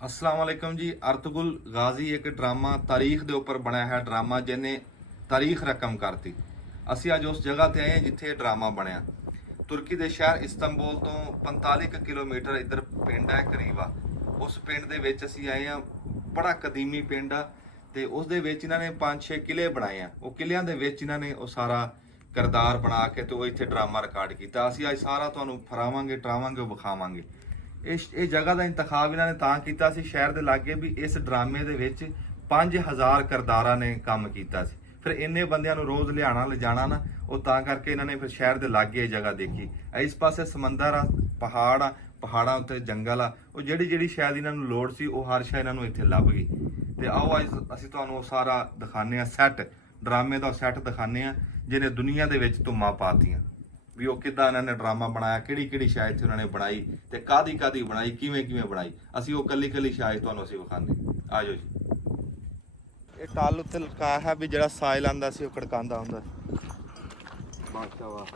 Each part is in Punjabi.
अस्सलाम वालेकुम जी। अर्तुगरुल गाजी एक ड्रामा तारीख ਦੇ ਉੱਪਰ ਬਣਿਆ ਹੈ ਡਰਾਮਾ ਜਿਹਨੇ ਤਾਰੀਖ ਰਕਮ ਕਰਤੀ। ਅਸੀਂ ਅੱਜ ਉਸ ਜਗ੍ਹਾ ਤੇ ਆਏ ਹਾਂ ਜਿੱਥੇ ਇਹ ਡਰਾਮਾ ਬਣਿਆ। ਤੁਰਕੀ ਦੇ ਸ਼ਹਿਰ ਇਸਤੰਬੁਲ ਤੋਂ 45 ਕਿਲੋਮੀਟਰ ਇੱਧਰ ਪਿੰਡ ਹੈ ਕਰੀਬਾ। ਉਸ ਪਿੰਡ ਦੇ ਵਿੱਚ ਅਸੀਂ ਆਏ ਹਾਂ। ਬੜਾ ਕਦੀਮੀ ਪਿੰਡ ਆ ਤੇ ਉਸ ਦੇ ਵਿੱਚ ਇਹਨਾਂ ਨੇ 5-6 ਕਿਲੇ ਬਣਾਏ ਆ। ਉਹ ਕਿਲਿਆਂ ਦੇ ਵਿੱਚ ਇਹਨਾਂ ਨੇ ਉਹ ਸਾਰਾ ਕਿਰਦਾਰ ਬਣਾ ਕੇ ਤੇ ਉਹ ਇੱਥੇ ਡਰਾਮਾ ਰਿਕਾਰਡ ਕੀਤਾ। ਅਸੀਂ ਅੱਜ ਸਾਰਾ ਤੁਹਾਨੂੰ ਫਰਾਵਾਂਗੇ, ਟਰਾਵਾਂਗੇ, ਵਿਖਾਵਾਂਗੇ। ਇਹ ਜਗ੍ਹਾ ਦਾ ਇੰਤਖਾਬ ਇਹਨਾਂ ਨੇ ਤਾਂ ਕੀਤਾ ਸੀ ਸ਼ਹਿਰ ਦੇ ਲਾਗੇ ਵੀ ਇਸ ਡਰਾਮੇ ਦੇ ਵਿੱਚ 5000 ਕਿਰਦਾਰਾਂ ਨੇ ਕੰਮ ਕੀਤਾ ਸੀ। ਫਿਰ ਇੰਨੇ ਬੰਦਿਆਂ ਨੂੰ ਰੋਜ਼ ਲਿਆਣਾ ਲਿਜਾਣਾ ਨਾ, ਉਹ ਤਾਂ ਕਰਕੇ ਇਹਨਾਂ ਨੇ ਫਿਰ ਸ਼ਹਿਰ ਦੇ ਲਾਗੇ ਇਹ ਜਗ੍ਹਾ ਦੇਖੀ। ਇਸ ਪਾਸੇ ਸਮੁੰਦਰ ਆ, ਪਹਾੜ ਆ, ਪਹਾੜਾਂ ਉੱਤੇ ਜੰਗਲ ਆ। ਉਹ ਜਿਹੜੀ ਸ਼ਾਇਦ ਇਹਨਾਂ ਨੂੰ ਲੋੜ ਸੀ ਉਹ ਹਰ ਸ਼ੈ ਇਹਨਾਂ ਨੂੰ ਇੱਥੇ ਲੱਭ ਗਈ। ਤੇ ਆਓ ਅੱਜ ਅਸੀਂ ਤੁਹਾਨੂੰ ਉਹ ਸਾਰਾ ਦਿਖਾਉਂਦੇ ਆ, ਸੈੱਟ ਡਰਾਮੇ ਦਾ ਸੈੱਟ ਦਿਖਾਉਂਦੇ ਆ ਜਿਹਨੇ ਦੁਨੀਆ ਦੇ ਵਿੱਚ ਧੁੰਮਾਂ ਪਾਤੀਆਂ। ਵੀ ਉਹ ਕਿੱਦਾਂ ਇਹਨਾਂ ਨੇ ਡਰਾਮਾ ਬਣਾਇਆ, ਕਿਹੜੀ ਸ਼ਾਇਦ ਇੱਥੇ ਉਹਨਾਂ ਨੇ ਬਣਾਈ ਤੇ ਕਾਦੀ ਬਣਾਈ, ਕਿਵੇਂ ਬਣਾਈ। ਅਸੀਂ ਉਹ ਕੱਲੀ ਸ਼ਾਇਦ ਤੁਹਾਨੂੰ ਅਸੀਂ ਵਿਖਾਉਂਦੇ। ਆ ਜਾਓ ਜੀ। ਇਹ ਟਾਲ ਉੱਤੇ ਲਟਕਾਇਆ ਹੈ ਵੀ ਜਿਹੜਾ ਸਾਇਲ ਆਂਦਾ ਸੀ ਉਹ ਖੜਕਾਉਂਦਾ ਹੁੰਦਾ। ਬਾਦਸ਼ਾਹ ਵਾਹ।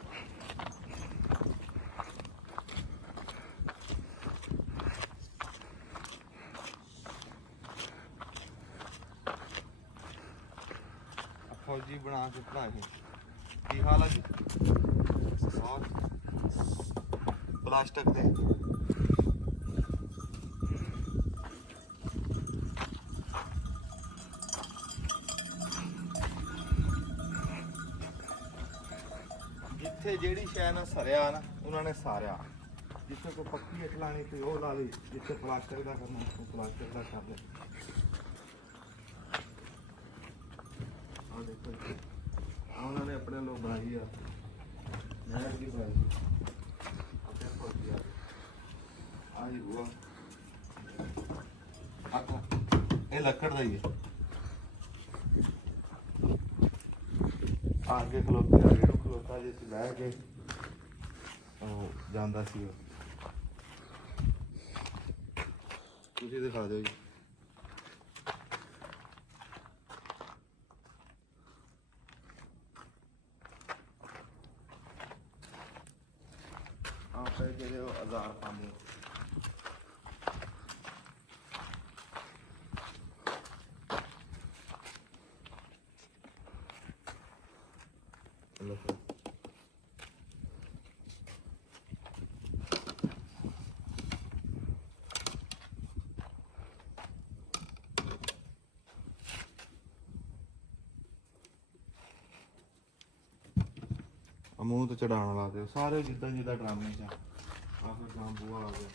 ਫੌਜੀ ਬਣਾ ਕੇ ਭਰਾ ਜੀ, ਕੀ ਹਾਲ ਹੈ ਜੀ? और प्लास्टिक दे जिथे जेड़ी शै ना सरिया ना उन्होंने सारिया। जिथे कोई पक्की इट लानी तो वो ला ली, जिथे प्लास्टिक का करना तो प्लास्टिक का कर ले। देखो उन्होंने अपने लोग बनाई है। ਇਹ ਲੱਕੜ ਦਾ ਹੀ ਹੈ। ਆਗੇ ਖਲੋਤਾ ਜੇ ਸੀ ਬਹਿ ਕੇ ਉਹ ਜਾਂਦਾ ਸੀ। ਤੁਸੀਂ ਦਿਖਾ ਦਿਓ ਜੀ। ਜਿਹੜੇ ਉਹ ਆਜ਼ਾਰ ਪਾਉਂਦੇ ਮੂੰਹ ਤੇ ਚੜਾਉਣ ਲਾ ਦਿਓ ਸਾਰੇ ਜਿੱਦਾਂ ਡਰਾਮੇ ਚ। ਆਖਰ ਸ਼ਾਮ ਬੂਆ ਆ ਗਿਆ।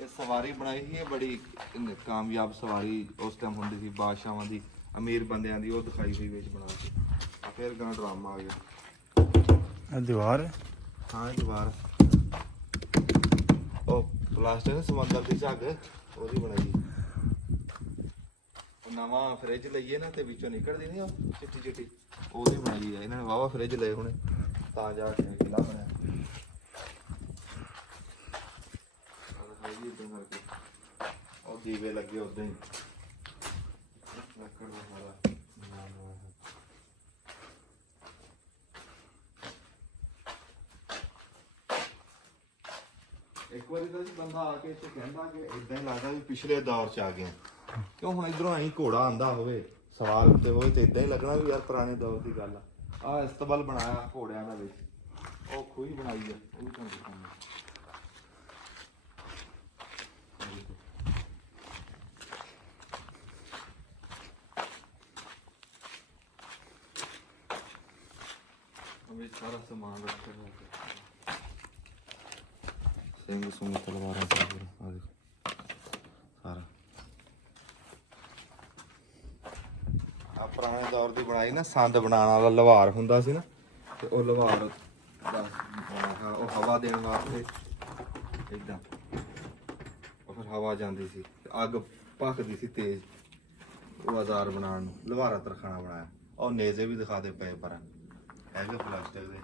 ਇਹ ਸਵਾਰੀ ਬਣਾਈ ਸੀ, ਇਹ ਬੜੀ ਕਾਮਯਾਬ ਸਵਾਰੀ ਉਸ ਟਾਈਮ ਹੁੰਦੀ ਸੀ ਬਾਦਸ਼ਾਹਾਂ ਦੀ, ਅਮੀਰ ਬੰਦਿਆਂ ਦੀ। ਉਹ ਦਿਖਾਈ ਸੀ ਵਿੱਚ ਬਣਾ ਕੇ। ਆ ਫਿਰ ਗਾਂ ਡਰਾਮਾ ਆ ਗਿਆ। ਇਹ ਦੀਵਾਰ ਹੈ? ਹਾਂ ਇਹ ਦੀਵਾਰ। ਉਹ ਪਲਾਸਟਿਕ ਸਮੁੰਦਰ ਦੀ ਝੱਗ ਉਹਦੀ ਬਣਾਈ। ਨਵਾਂ ਫਰਿੱਜ ਲਈਏ ਨਾ ਤੇ ਵਿੱਚੋਂ ਨਿਕਲਦੀ ਨਹੀਂ ਉਹ ਚਿੱਟੀ ਉਹਦੀ ਬਣਾਈ ਹੈ। ਇਹਨਾਂ ਨੇ ਵਾਵਾ ਫਰਿੱਜ ਲਏ ਹੁਣੇ ਤਾਂ ਜਾ ਕੇ ਕਿਲਾ ਬਣਿਆ। ਉਹ ਦੀਵੇ ਲੱਗੇ ਉਦਾਂ ਹੀ ਲੱਕੜ ਦਾ ਸਾਰਾ। ਇੱਕ ਵਾਰੀ ਤਾਂ ਬੰਦਾ ਆ ਕੇ ਇੱਥੇ ਕਹਿੰਦਾ ਕਿ ਇਦਾਂ ਹੀ ਲੱਗਦਾ ਵੀ ਪਿਛਲੇ ਦੌਰ 'ਚ ਆ ਗਏ। ਕਿਉਂ ਹੁਣ ਇਧਰੋਂ ਅਸੀਂ ਘੋੜਾ ਆਂਦਾ ਹੋਵੇ ਸਵਾਰ ਉੱਤੇ ਹੋਵੇ ਤੇ ਇਦਾਂ ਹੀ ਲੱਗਣਾ ਵੀ ਯਾਰ ਪੁਰਾਣੇ ਦੌਰ ਦੀ ਗੱਲ ਆ। ਆਹ ਇਸਤਬਲ ਬਣਾਇਆ ਘੋੜਿਆਂ ਦਾ ਵਿੱਚ, ਉਹ ਖੂਹੀ ਬਣਾਈ ਆ, ਉਹ ਵੀ ਤੁਹਾਨੂੰ ਦਿਖਾਉਂਦਾ। ਵਿੱਚ ਸਾਰਾ ਸਮਾਨ ਰੱਖਿਆ ਹੋਇਆ, ਸਿੰਘ ਸੁੰਗ ਤਲਵਾਰਾਂ ਆ ਦੇਖੋ ਸਾਰਾ। ਪੁਰਾਣੇ ਦੌਰ ਦੀ ਬਣਾਈ ਨਾ, ਸੰਦ ਬਣਾਉਣ ਵਾਲਾ ਲਵਾਰ ਹੁੰਦਾ ਸੀ ਨਾ, ਤੇ ਉਹ ਲਵਾਰ ਉਹ ਹਵਾ ਦੇਣ ਵਾਸਤੇ ਇਦਾਂ ਉਹ ਫਿਰ ਹਵਾ ਜਾਂਦੀ ਸੀ ਤੇ ਅੱਗ ਭਖਦੀ ਸੀ ਤੇਜ਼। ਉਹ ਆਜ਼ਾਰ ਬਣਾਉਣ ਨੂੰ ਲਵਾਰਾ ਤਰਖਾਣਾ ਬਣਾਇਆ। ਉਹ ਨੇਜ਼ੇ ਵੀ ਦਿਖਾ ਦੇ ਪਏ ਪਰ ਹੈਗੇ ਪਲਾਸਟਿਕ ਦੇ।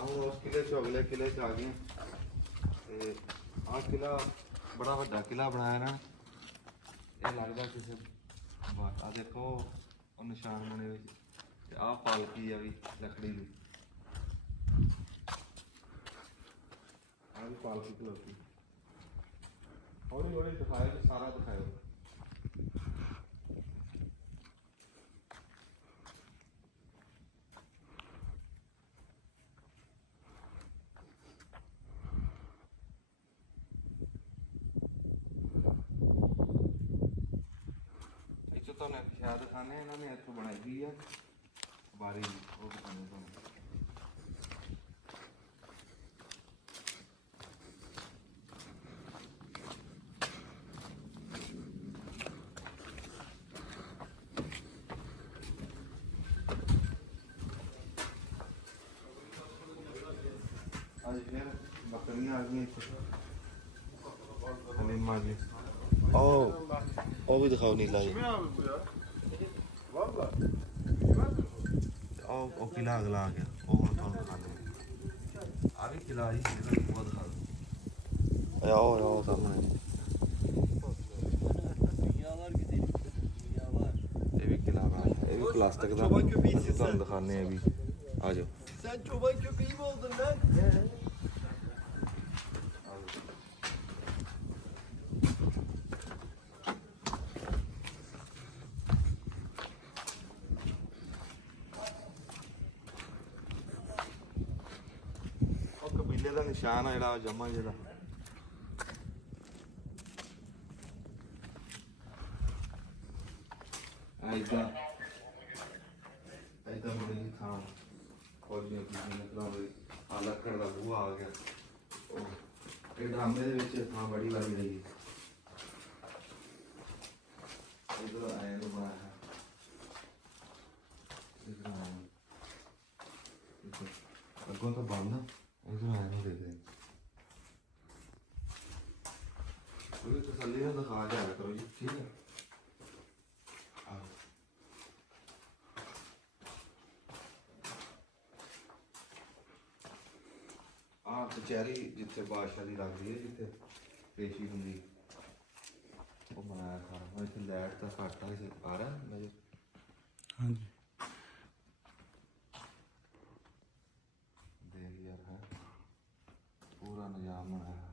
ਹੁਣ ਉਸ ਕਿਲੇ ਚ ਅਗਲੇ ਕਿਲੇ ਚ ਆ ਗਏ ਤੇ ਆਹ ਕਿਲਾ ਬੜਾ ਵੱਡਾ ਕਿਲਾ ਬਣਾਇਆ ਨਾ, ਇਹ ਲੱਗਦਾ ਕਿਸੇ ਆ ਦੇਖੋ ਉਹ ਨਿਸ਼ਾਨ ਬਣੇ ਹੋਏ ਤੇ ਆਹ ਪਾਲਕੀ ਆ ਵੀ ਲੱਕੜੀ ਦੀ, ਆਹ ਵੀ ਪਾਲਕੀ ਖਲੋਤੀ। ਹੌਲੀ ਹੌਲੀ ਦਿਖਾਇਓ ਤੇ ਸਾਰਾ ਦਿਖਾਇਓ। ਇੱਥੋਂ ਤੁਹਾਨੂੰ ਇੱਕ ਸ਼ਾਇਦ ਦਿਖਾਣੇ, ਇਹਨਾਂ ਨੇ ਇੱਥੋਂ ਬਣਾਈ ਗਈ ਆ ਬਾਰੀ, ਉਹ ਦਿਖਾਣੇ ਤੁਹਾਨੂੰ। ਅੱਜ ਫਿਰ ਬੱਕਰੀਆਂ ਆ ਗਈਆਂ ਇੱਥੇ, ਹਲੀਮਾ ਜੀ। ਉਹ ਵੀ ਦਿਖਾਓ ਨੀਲਾ ਜੀ। ਉਹ ਕਿਲਾ ਅਗਲਾ ਆ ਗਿਆ, ਉਹ ਹੁਣ ਤੁਹਾਨੂੰ ਦਿਖਾਉਂਦੇ ਆ ਵੀ ਕਿਲਾ ਜੀ, ਉਹ ਦਿਖਾ ਦਿਓ। ਆਓ ਸਾਹਮਣੇ ਇਹ ਵੀ ਕਿਲਾ ਵਾ, ਇਹ ਵੀ ਪਲਾਸਟਿਕ ਦਾ, ਤੁਹਾਨੂੰ ਦਿਖਾਉਂਦੇ ਆ ਵੀ। ਆ ਜਾਓ। Sen çoban köpeği mi oldun lan? ਉਹ ਕਬੀਲੇ ਦਾ ਨਿਸ਼ਾਨ ਆ ਜਿਹੜਾ ਜਮਾ ਜਿਹੜਾ, ਏਦਾਂ ਬਣੀ ਥਾਂ ਫੌਜੀਆਂ ਕੀ ਨਿਕਲਾਉਂਦੇ। ਆ ਲੱਕੜ ਦਾ ਬੂਹਾ ਆ ਗਿਆ, ਇਹ ਡਰਾਮੇ ਦੇ ਵਿੱਚ ਥਾਂ ਬੜੀ ਵਾਰੀ ਰਹੀ। ਇਧਰ ਆਏ ਨੂੰ ਬਣਾਇਆ, ਅੱਗੋਂ ਤਾਂ ਬੰਦ, ਇਧਰ ਆਏ ਨੂੰ ਦੇ ਦੇ। ਉਹ ਤਸੱਲੀ ਨਾਲ ਦਿਖਾ ਕੇ ਆਇਆ ਕਰੋ ਜੀ, ਠੀਕ ਹੈ। ਕਚਹਿਰੀ ਜਿੱਥੇ ਬਾਦਸ਼ਾਹ ਦੀ ਲੱਗਦੀ ਹੈ, ਜਿੱਥੇ ਪੇਸ਼ੀ ਹੁੰਦੀ, ਉਹ ਬਣਾਇਆ ਸਾਰਾ। ਇੱਥੇ ਲਾਈਟ ਤਾਂ ਘੱਟ ਆ ਰਿਹਾ ਨਜ਼ਰ। ਹਾਂਜੀ ਦੇਖ ਯਾਰ, ਹੈ ਪੂਰਾ ਨਿਜ਼ਾਮ ਬਣਾਇਆ।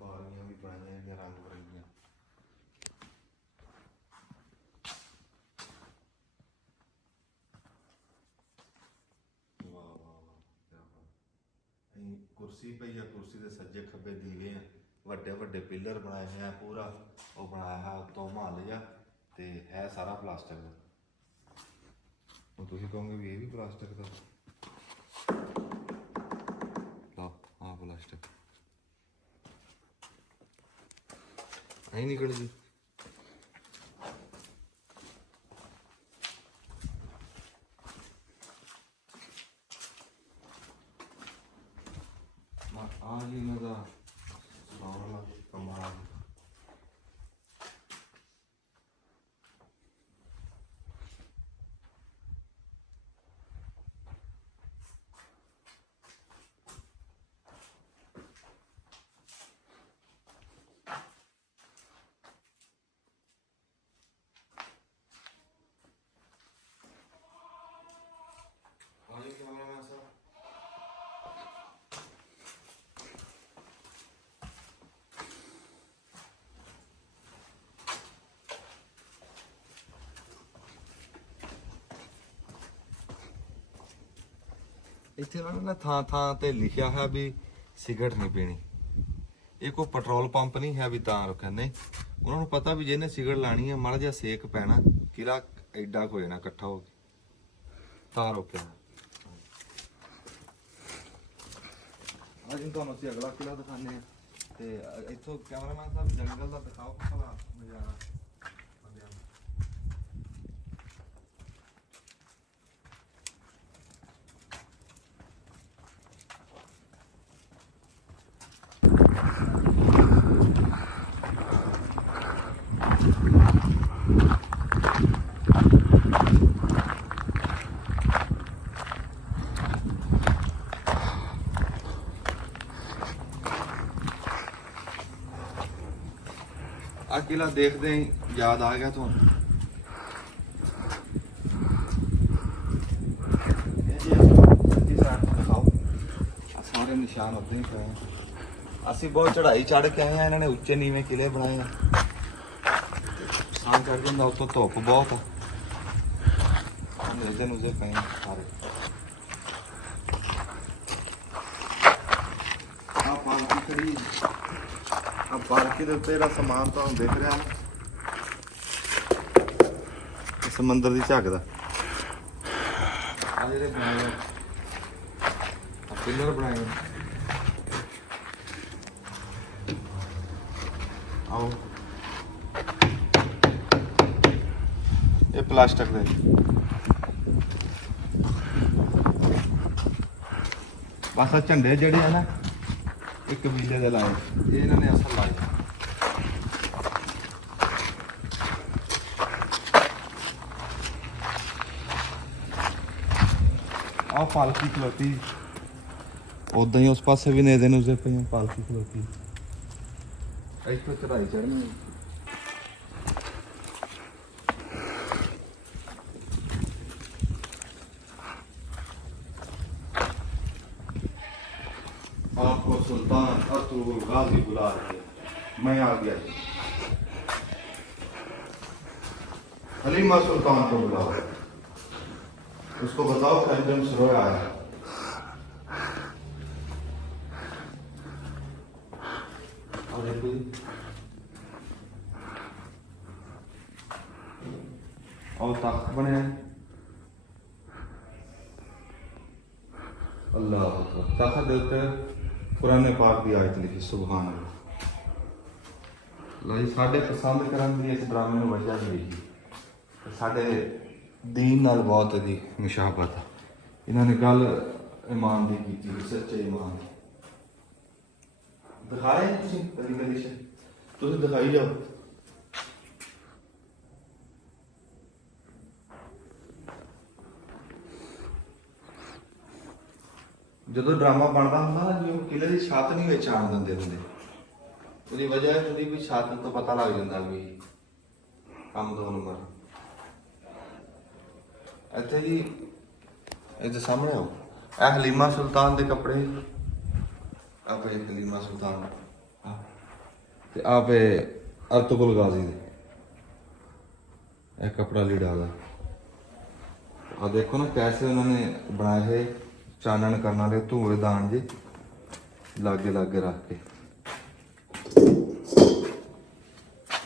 ਬਾਰੀਆਂ ਵੀ ਬਣਾਈਆਂ ਨੇ ਰੰਗ ਬਰੰਗੀਆਂ। ਵਾਹ ਵਾਹ ਵਾਹ, ਕਿਆ ਬਾਤ। ਕੁਰਸੀ ਪਈ ਆ, ਕੁਰਸੀ ਦੇ ਸੱਜੇ ਖੱਬੇ ਦੀਵੇ ਆ, ਵੱਡੇ ਵੱਡੇ ਪਿੱਲਰ ਬਣਾਏ ਹੋਏ ਆ, ਪੂਰਾ ਉਹ ਬਣਾਇਆ ਹੈ ਉੱਤੋਂ ਮਾਲ ਜਿਹਾ, ਤੇ ਹੈ ਸਾਰਾ ਪਲਾਸਟਿਕ ਦਾ। ਹੁਣ ਤੁਸੀਂ ਕਹੋਗੇ ਵੀ ਇਹ ਵੀ ਪਲਾਸਟਿਕ ਦਾ, ਲਓ ਆਹ ਪਲਾਸਟਿਕ ਨਹੀਂ ਨਿਕਲਦੀ। ਆ ਜੀ ਇਹਨਾਂ ਦਾ ਸੌਣਾ ਕਮਾਲ। ਇੱਥੇ ਨਾ ਥਾਂ ਥਾਂ ਤੇ ਲਿਖਿਆ ਹੈ ਵੀ ਸਿਗਰਟ ਨਹੀਂ ਪੀਣੀ। ਇਹ ਕੋਈ ਪੈਟਰੋਲ ਪੰਪ ਨਹੀਂ ਹੈ ਵੀ ਤਾਂ ਰੁਕਿਆ, ਨਹੀਂ, ਉਹਨਾਂ ਨੂੰ ਪਤਾ ਵੀ ਜਿਹਨੇ ਸਿਗਰਟ ਲਾਣੀ ਹੈ ਮਾੜਾ ਜਿਹਾ ਸੇਕ ਪੈਣਾ, ਕਿਲਾ ਐਡਾ ਹੋ ਜਾਣਾ ਇਕੱਠਾ ਹੋ ਕੇ, ਤਾਂ ਰੁਕਿਆ। ਅੱਜ ਤੁਹਾਨੂੰ ਅਸੀਂ ਅਗਲਾ ਕਿਲਾ ਦਿਖਾਉਂਦੇ ਹਾਂ, ਤੇ ਇੱਥੋਂ ਕੈਮਰਾਮੈਨ ਸਾਹਿਬ ਜੰਗਲ ਦਾ ਦਿਖਾਓ ਭਲਾ ਨਜ਼ਾਰਾ। ਆ ਕਿਲਾ ਦੇਖਦੇ ਹੀ ਯਾਦ ਆ ਗਿਆ ਤੁਹਾਨੂੰ। ਇਹ ਜੀ ਸੱਜੀ ਸਾਈਡ ਤੋਂ ਦਿਖਾਓ, ਆ ਸਾਰੇ ਨਿਸ਼ਾਨ ਉੱਤੇ ਹੀ ਪਏ ਆ। ਅਸੀਂ ਬਹੁਤ ਚੜ੍ਹਾਈ ਚੜ੍ਹ ਕੇ ਆਏ ਆ, ਇਹਨਾਂ ਨੇ ਉੱਚੇ ਨੀਵੇਂ ਕਿਲੇ ਬਣਾਏ ਆ। ਸਾਂ ਚੜ ਜਾਂਦਾ ਉੱਤੋਂ, ਧੁੱਪ ਬਹੁਤ ਆ। ਇਹਦੇ ਨੂੰ ਪਏ ਆ ਸਾਰੇ। ਆ ਪਾਲਕੀ ਖੜੀ, ਆ ਪਾਲਕੀ ਦੇ ਉੱਤੇ ਜਿਹੜਾ ਸਮਾਨ ਤੁਹਾਨੂੰ ਦਿਖ ਰਿਹਾ ਨਾ, ਸਮੁੰਦਰ ਦੀ ਝਾਕਦਾ। ਆ ਜਿਹੜੇ ਬਣਾਏ ਆ ਪਿੱਲਰ ਬਣਾਏ ਆ। ਆਓ ਇਹ ਪਲਾਸਟਿਕ ਦੇ ਬਸ। ਆ ਝੰਡੇ ਜਿਹੜੇ ਆ ਨਾ, ਇੱਕ ਕਬੀਲੇ ਦੇ ਲਾਏ, ਇਹ ਇਹਨਾਂ ਨੇ ਅਸਲ ਲਾਏ। ਆਹ ਪਾਲਕੀ ਖਲੋਤੀ, ਉਦਾਂ ਹੀ ਉਸ ਪਾਸੇ ਵੀ ਨੇ ਦੇਣ ਉਸਦੇ ਪਈਆਂ ਪਾਲਕੀ ਖਲੋਤੀ। ਇੱਥੋਂ ਚੜਾਈ ਚੜ੍ਹਨੀ। आपको सुल्तान अर्तुगरुल गाजी बुला रहे, मैं आ गया। हलीमा सुल्तान को बुलाओ, उसको बताओ कि एकदम सरोया है। और तख्त बने हैं। अल्लाह तख्त देते कुरान पाक की आयत लिखी, सुभान अल्लाह। लो जी, साढ़े पसंद करन दी इस ड्रामे में वजह भी लिखी। साढ़े दीन नाल बहुत दी मुशाबत है। इन्होंने गल ईमान दी की, सच्चे ईमान दी। दिखा रहे हैं कभी कभी से, तुम दिखाई जाओ। ਜਦੋਂ ਡਰਾਮਾ ਬਣਦਾ ਹੁੰਦਾ ਨਾ, ਜੀ ਉਹ ਕਿਲੇ ਦੀ ਛੱਤ ਨਹੀਂ ਵਿੱਚ ਆਣ ਦਿੰਦੇ ਹੁੰਦੇ। ਉਹਦੀ ਵਜ੍ਹਾ ਇਹ ਹੁੰਦੀ ਵੀ ਛੱਤ ਤੋਂ ਪਤਾ ਲੱਗ ਜਾਂਦਾ ਵੀ ਕੰਮ 2 ਨੰਬਰ। ਇੱਥੇ ਜੀ ਇਹਦੇ ਸਾਹਮਣੇ ਆਓ, ਇਹ ਹਲੀਮਾ ਸੁਲਤਾਨ ਦੇ ਕੱਪੜੇ। ਆਪੇ ਹਲੀਮਾ ਸੁਲਤਾਨ ਤੇ ਆਪੇ ਅਰਤੁਗਰੁਲ ਗਾਜ਼ੀ ਦੇ ਇਹ ਕਪੜਾ ਲੀੜਾ ਦਾ। ਆ ਦੇਖੋ ਨਾ कैसे उन्होंने बनाए है, चानन करने वाले धूएदान जे लागे लागे रख के।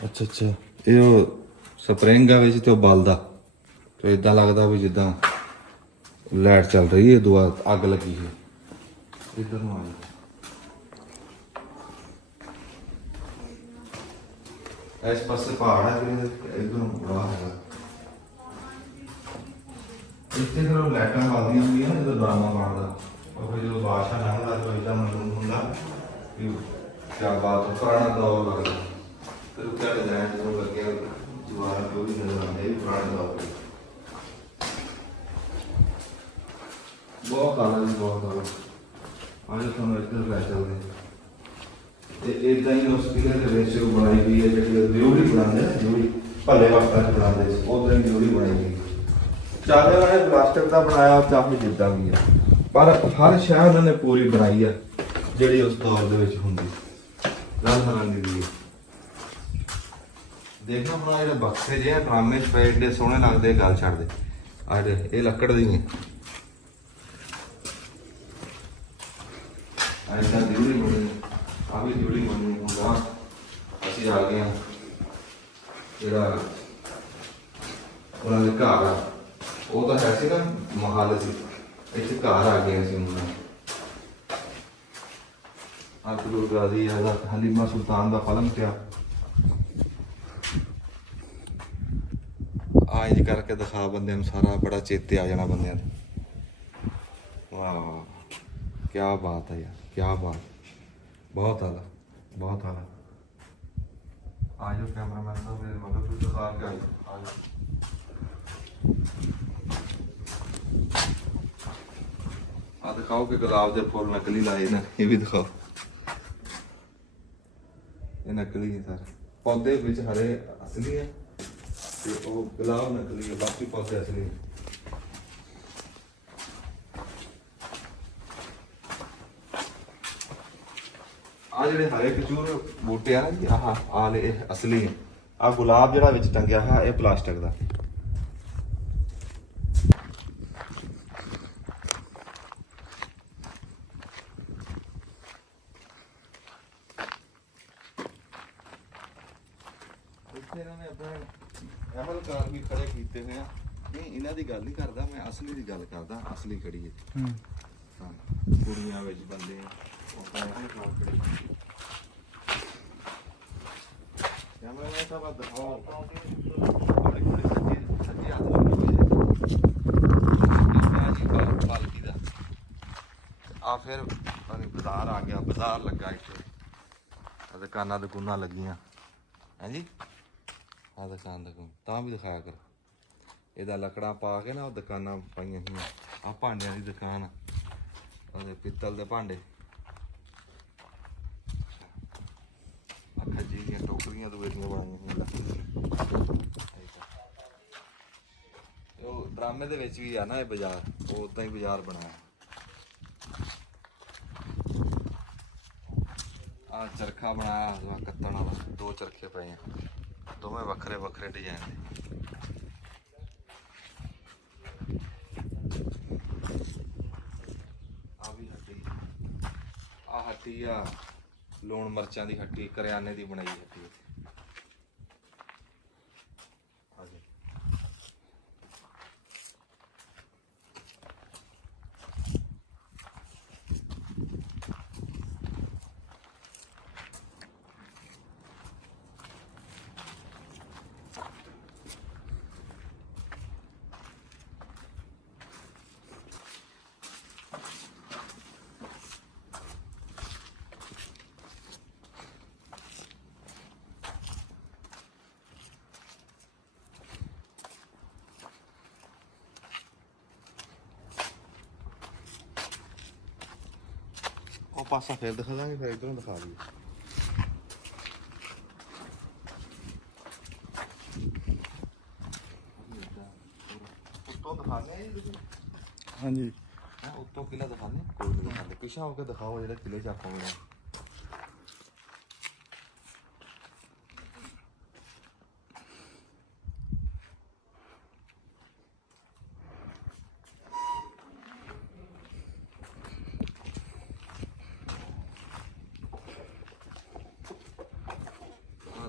अच्छा अच्छा, ये स्प्रिंग है विच ते बलदा, तो इदां लगदा भी जिद्दां लाइट चल रही है, दुआ अग लगी है। इधर नूं आ जा, इस पासे पहाड़ है, इधर बड़ा है। ਇੱਥੇ ਫਿਰ ਉਹ ਲਾਈਟਾਂ ਲੱਗਦੀਆਂ ਹੁੰਦੀਆਂ ਨਾ ਜਦੋਂ ਡਰਾਮਾ ਬਣਦਾ, ਉਹ ਫਿਰ ਜਦੋਂ ਬਾਦਸ਼ਾਹ ਲੰਘਦਾ ਤਾਂ ਇੱਦਾਂ ਮਲੂਮ ਹੁੰਦਾ ਵੀ ਕਿਆ ਬਾਤ, ਪੁਰਾਣਾ ਦੌਰ ਲੱਗਦਾ। ਫਿਰ ਉੱਤੇ ਡਿਜ਼ਾਈਨ ਜਦੋਂ ਲੱਗਿਆ ਦੀਵਾਰ ਜੋ ਵੀ ਨਜ਼ਰ ਆਉਂਦੇ, ਇਹ ਵੀ ਪੁਰਾਣੇ ਦੌਰ ਦੇ। ਬਹੁਤ ਆਲਾ ਜੀ, ਬਹੁਤ ਆਲਾ। ਅੱਜ ਤੁਹਾਨੂੰ ਇੱਧਰ ਲੈ ਚੱਲਦੇ। ਤੇ ਇੱਦਾਂ ਹੀ ਉਸ ਕਿਲੇ ਦੇ ਵਿੱਚ ਉਹ ਬਣਾਈ ਗਈ ਹੈ, ਜਿਹੜੀ ਦਿਉੜੀ ਬਣਾਉਂਦੇ ਆ, ਦਿਉੜੀ ਭੱਲੇ ਵਕਤਾਂ 'ਚ ਬਣਾਉਂਦੇ ਸੀ, ਉੱਦਾਂ ਹੀ ਦਿਉੜੀ ਬਣਾਈ ਗਈ। ਚਾਹੇ ਉਹਨਾਂ ਨੇ ਪਲਾਸਟਿਕ ਦਾ ਬਣਾਇਆ, ਚਾਹੇ ਜਿੱਦਾਂ ਵੀ ਹੈ, ਪਰ ਹਰ ਸ਼ੈ ਉਹਨਾਂ ਨੇ ਪੂਰੀ ਬਣਾਈ ਆ ਜਿਹੜੀ ਉਸ ਦੌਰ ਦੇ ਵਿੱਚ ਹੁੰਦੀ। ਰੰਗ ਰੰਗ ਦੀ ਦੇਖਣਾ ਆਪਣਾ ਜਿਹੜੇ ਬਕਸੇ ਜਿਹੇ ਡਰਾਮੇ 'ਚ ਪਏ, ਏਡੇ ਸੋਹਣੇ ਲੱਗਦੇ, ਗੱਲ ਛੱਡਦੇ। ਆ ਇਹ ਲੱਕੜ ਦੀ ਹੈ, ਐਦਾਂ ਦਿਉੜੀ ਬਣੀ, ਆ ਵੀ ਦਿਉੜੀ ਬਣੀ ਹੁੰਦਾ। ਅਸੀਂ ਆ ਗਏ ਹਾਂ ਜਿਹੜਾ ਉਹਨਾਂ ਦੇ ਘਰ ਆ, ਉਹ ਤਾਂ ਹੈ ਸੀ ਨਾ ਮਹੱਲ ਸੀ, ਇੱਥੇ ਘਰ ਆ ਗਏ ਸੀ ਉਹਨਾਂ ਦੇ। ਅਰਤੁਗਰੁਲ ਗਾਜ਼ੀ ਦਾ ਹਲੀਮਾ ਸੁਲਤਾਨ ਦਾ ਪਲੰਗ ਪਿਆ। ਇੰਝ ਕਰਕੇ ਦਿਖਾ ਬੰਦਿਆਂ ਨੂੰ, ਸਾਰਾ ਬੜਾ ਚੇਤੇ ਆ ਜਾਣਾ ਬੰਦਿਆਂ ਨੂੰ। ਵਾਹ ਕੀ ਬਾਤ ਹੈ ਯਾਰ, ਕੀ ਬਾਤ, ਬਹੁਤ ਆਲਾ, ਬਹੁਤ ਆਲਾ। ਆ ਜਾਓ ਕੈਮਰਾਮੈਨ ਸਾਹਿਬ, ਮੇਰੇ ਮਗਰ ਤੁਸੀਂ ਦਿਖਾ ਕੇ ਆ ਜਾਓ। ਆ ਦਿਖਾਓ ਕਿ ਗੁਲਾਬ ਦੇ ਫੁੱਲ ਨਕਲੀ ਲਾਏ ਨੇ, ਇਹ ਵੀ ਦਿਖਾਓ। ਇਹ ਨਕਲੀ ਹੈ ਸਰ, ਪੌਦੇ ਵਿੱਚ ਹਰੇ ਅਸਲੀ ਹੈ ਤੇ ਉਹ ਗੁਲਾਬ ਨਕਲੀ ਹੈ, ਬਾਕੀ ਪੌਦੇ ਅਸਲੀ ਨੇ। ਆ ਜਿਹੜੇ ਹਰੇ ਖਜੂਰ ਬੂਟੇ ਆ ਨਾ ਜੀ, ਆਹ ਆਲੇ ਇਹ ਅਸਲੀ ਹੈ। ਆ ਗੁਲਾਬ ਜਿਹੜਾ ਵਿੱਚ ਟੰਗਿਆ ਹੈ ਇਹ ਪਲਾਸਟਿਕ ਦਾ। ਇੱਥੇ ਇਹਨਾਂ ਨੇ ਆਪਣੇ ਅਮਲਕਾਰ ਵੀ ਖੜੇ ਕੀਤੇ ਹੋਏ ਆ। ਨਹੀਂ ਇਹਨਾਂ ਦੀ ਗੱਲ ਨਹੀਂ ਕਰਦਾ ਮੈਂ, ਅਸਲੀ ਦੀ ਗੱਲ ਕਰਦਾ। ਅਸਲੀ ਖੜੀ ਹੈ ਹਾਂ, ਕੁੜੀਆਂ ਵਿੱਚ ਬੰਦੇ ਉਹ ਅਮਲਕਾਰ ਖੜੇ ਕੀਤੇ। ਮੈਂ ਤਾਂ ਬਾਤ ਦਿਖਾਓ ਸੱਜੇ ਹੱਥ ਪਾਲਕੀ ਦਾ। ਆ ਫਿਰ ਬਾਜ਼ਾਰ ਆ ਗਿਆ, ਬਾਜ਼ਾਰ ਲੱਗਾ ਇੱਥੇ, ਦੁਕਾਨਾਂ ਲੱਗੀਆਂ ਹਾਂਜੀ। ਆ ਦੁਕਾਨ ਤਾਂ ਵੀ ਦਿਖਾਇਆ ਕਰ, ਇਹਦਾ ਲੱਕੜਾਂ ਪਾ ਕੇ ਨਾ ਉਹ ਦੁਕਾਨਾਂ ਪਾਈਆਂ ਹੋਈਆਂ। ਆ ਭਾਂਡਿਆਂ ਦੀ ਦੁਕਾਨ, ਉਹਦੇ ਪਿੱਤਲ ਦੇ ਭਾਂਡੇ, ਖੱਜੀ ਦੀਆਂ ਟੋਕਰੀਆਂ ਦੂਏ ਦੀਆਂ ਬਣਾਈਆਂ ਹੋਈਆਂ। ਉਹ ਡਰਾਮੇ ਦੇ ਵਿੱਚ ਵੀ ਆ ਨਾ ਇਹ ਬਾਜ਼ਾਰ, ਉਹ ਉਦਾਂ ਹੀ ਬਾਜ਼ਾਰ ਬਣਾਇਆ। ਆ ਚਰਖਾ ਬਣਾਇਆ ਕੱਤਣ ਵਾਲਾ, 2 ਚਰਖੇ ਪਏ ਆ, ਦੋਵੇਂ ਵੱਖਰੇ ਵੱਖਰੇ ਡਿਜ਼ਾਈਨ ਦੇ। ਆ ਵੀ ਹੱਟੀ, ਆ ਹੱਟੀ ਆ ਲੂਣ ਮਿਰਚਾਂ ਦੀ ਹੱਟੀ, ਕਰਿਆਨੇ ਦੀ ਬਣਾਈ ਹੱਟੀ। ਉਹ ਪਾਸਾ ਫਿਰ ਦਿਖਾ ਦਾਂਗੇ, ਫਿਰ ਇੱਧਰੋਂ ਦਿਖਾ ਦਈਏ। ਉੱਤੋਂ ਦਿਖਾਣੇ ਜੀ ਤੁਸੀਂ? ਹਾਂਜੀ ਉੱਤੋਂ ਕਿਲਾ ਦਿਖਾਣੇ, ਕੋਈ ਨਹੀਂ ਦਿਖਾਉਂਦੇ, ਪਿੱਛਾ ਹੋ ਕੇ ਦਿਖਾਓ ਜਿਹੜੇ ਕਿਲੇ 'ਚ ਆਪਾਂ ਮਿਲੇ।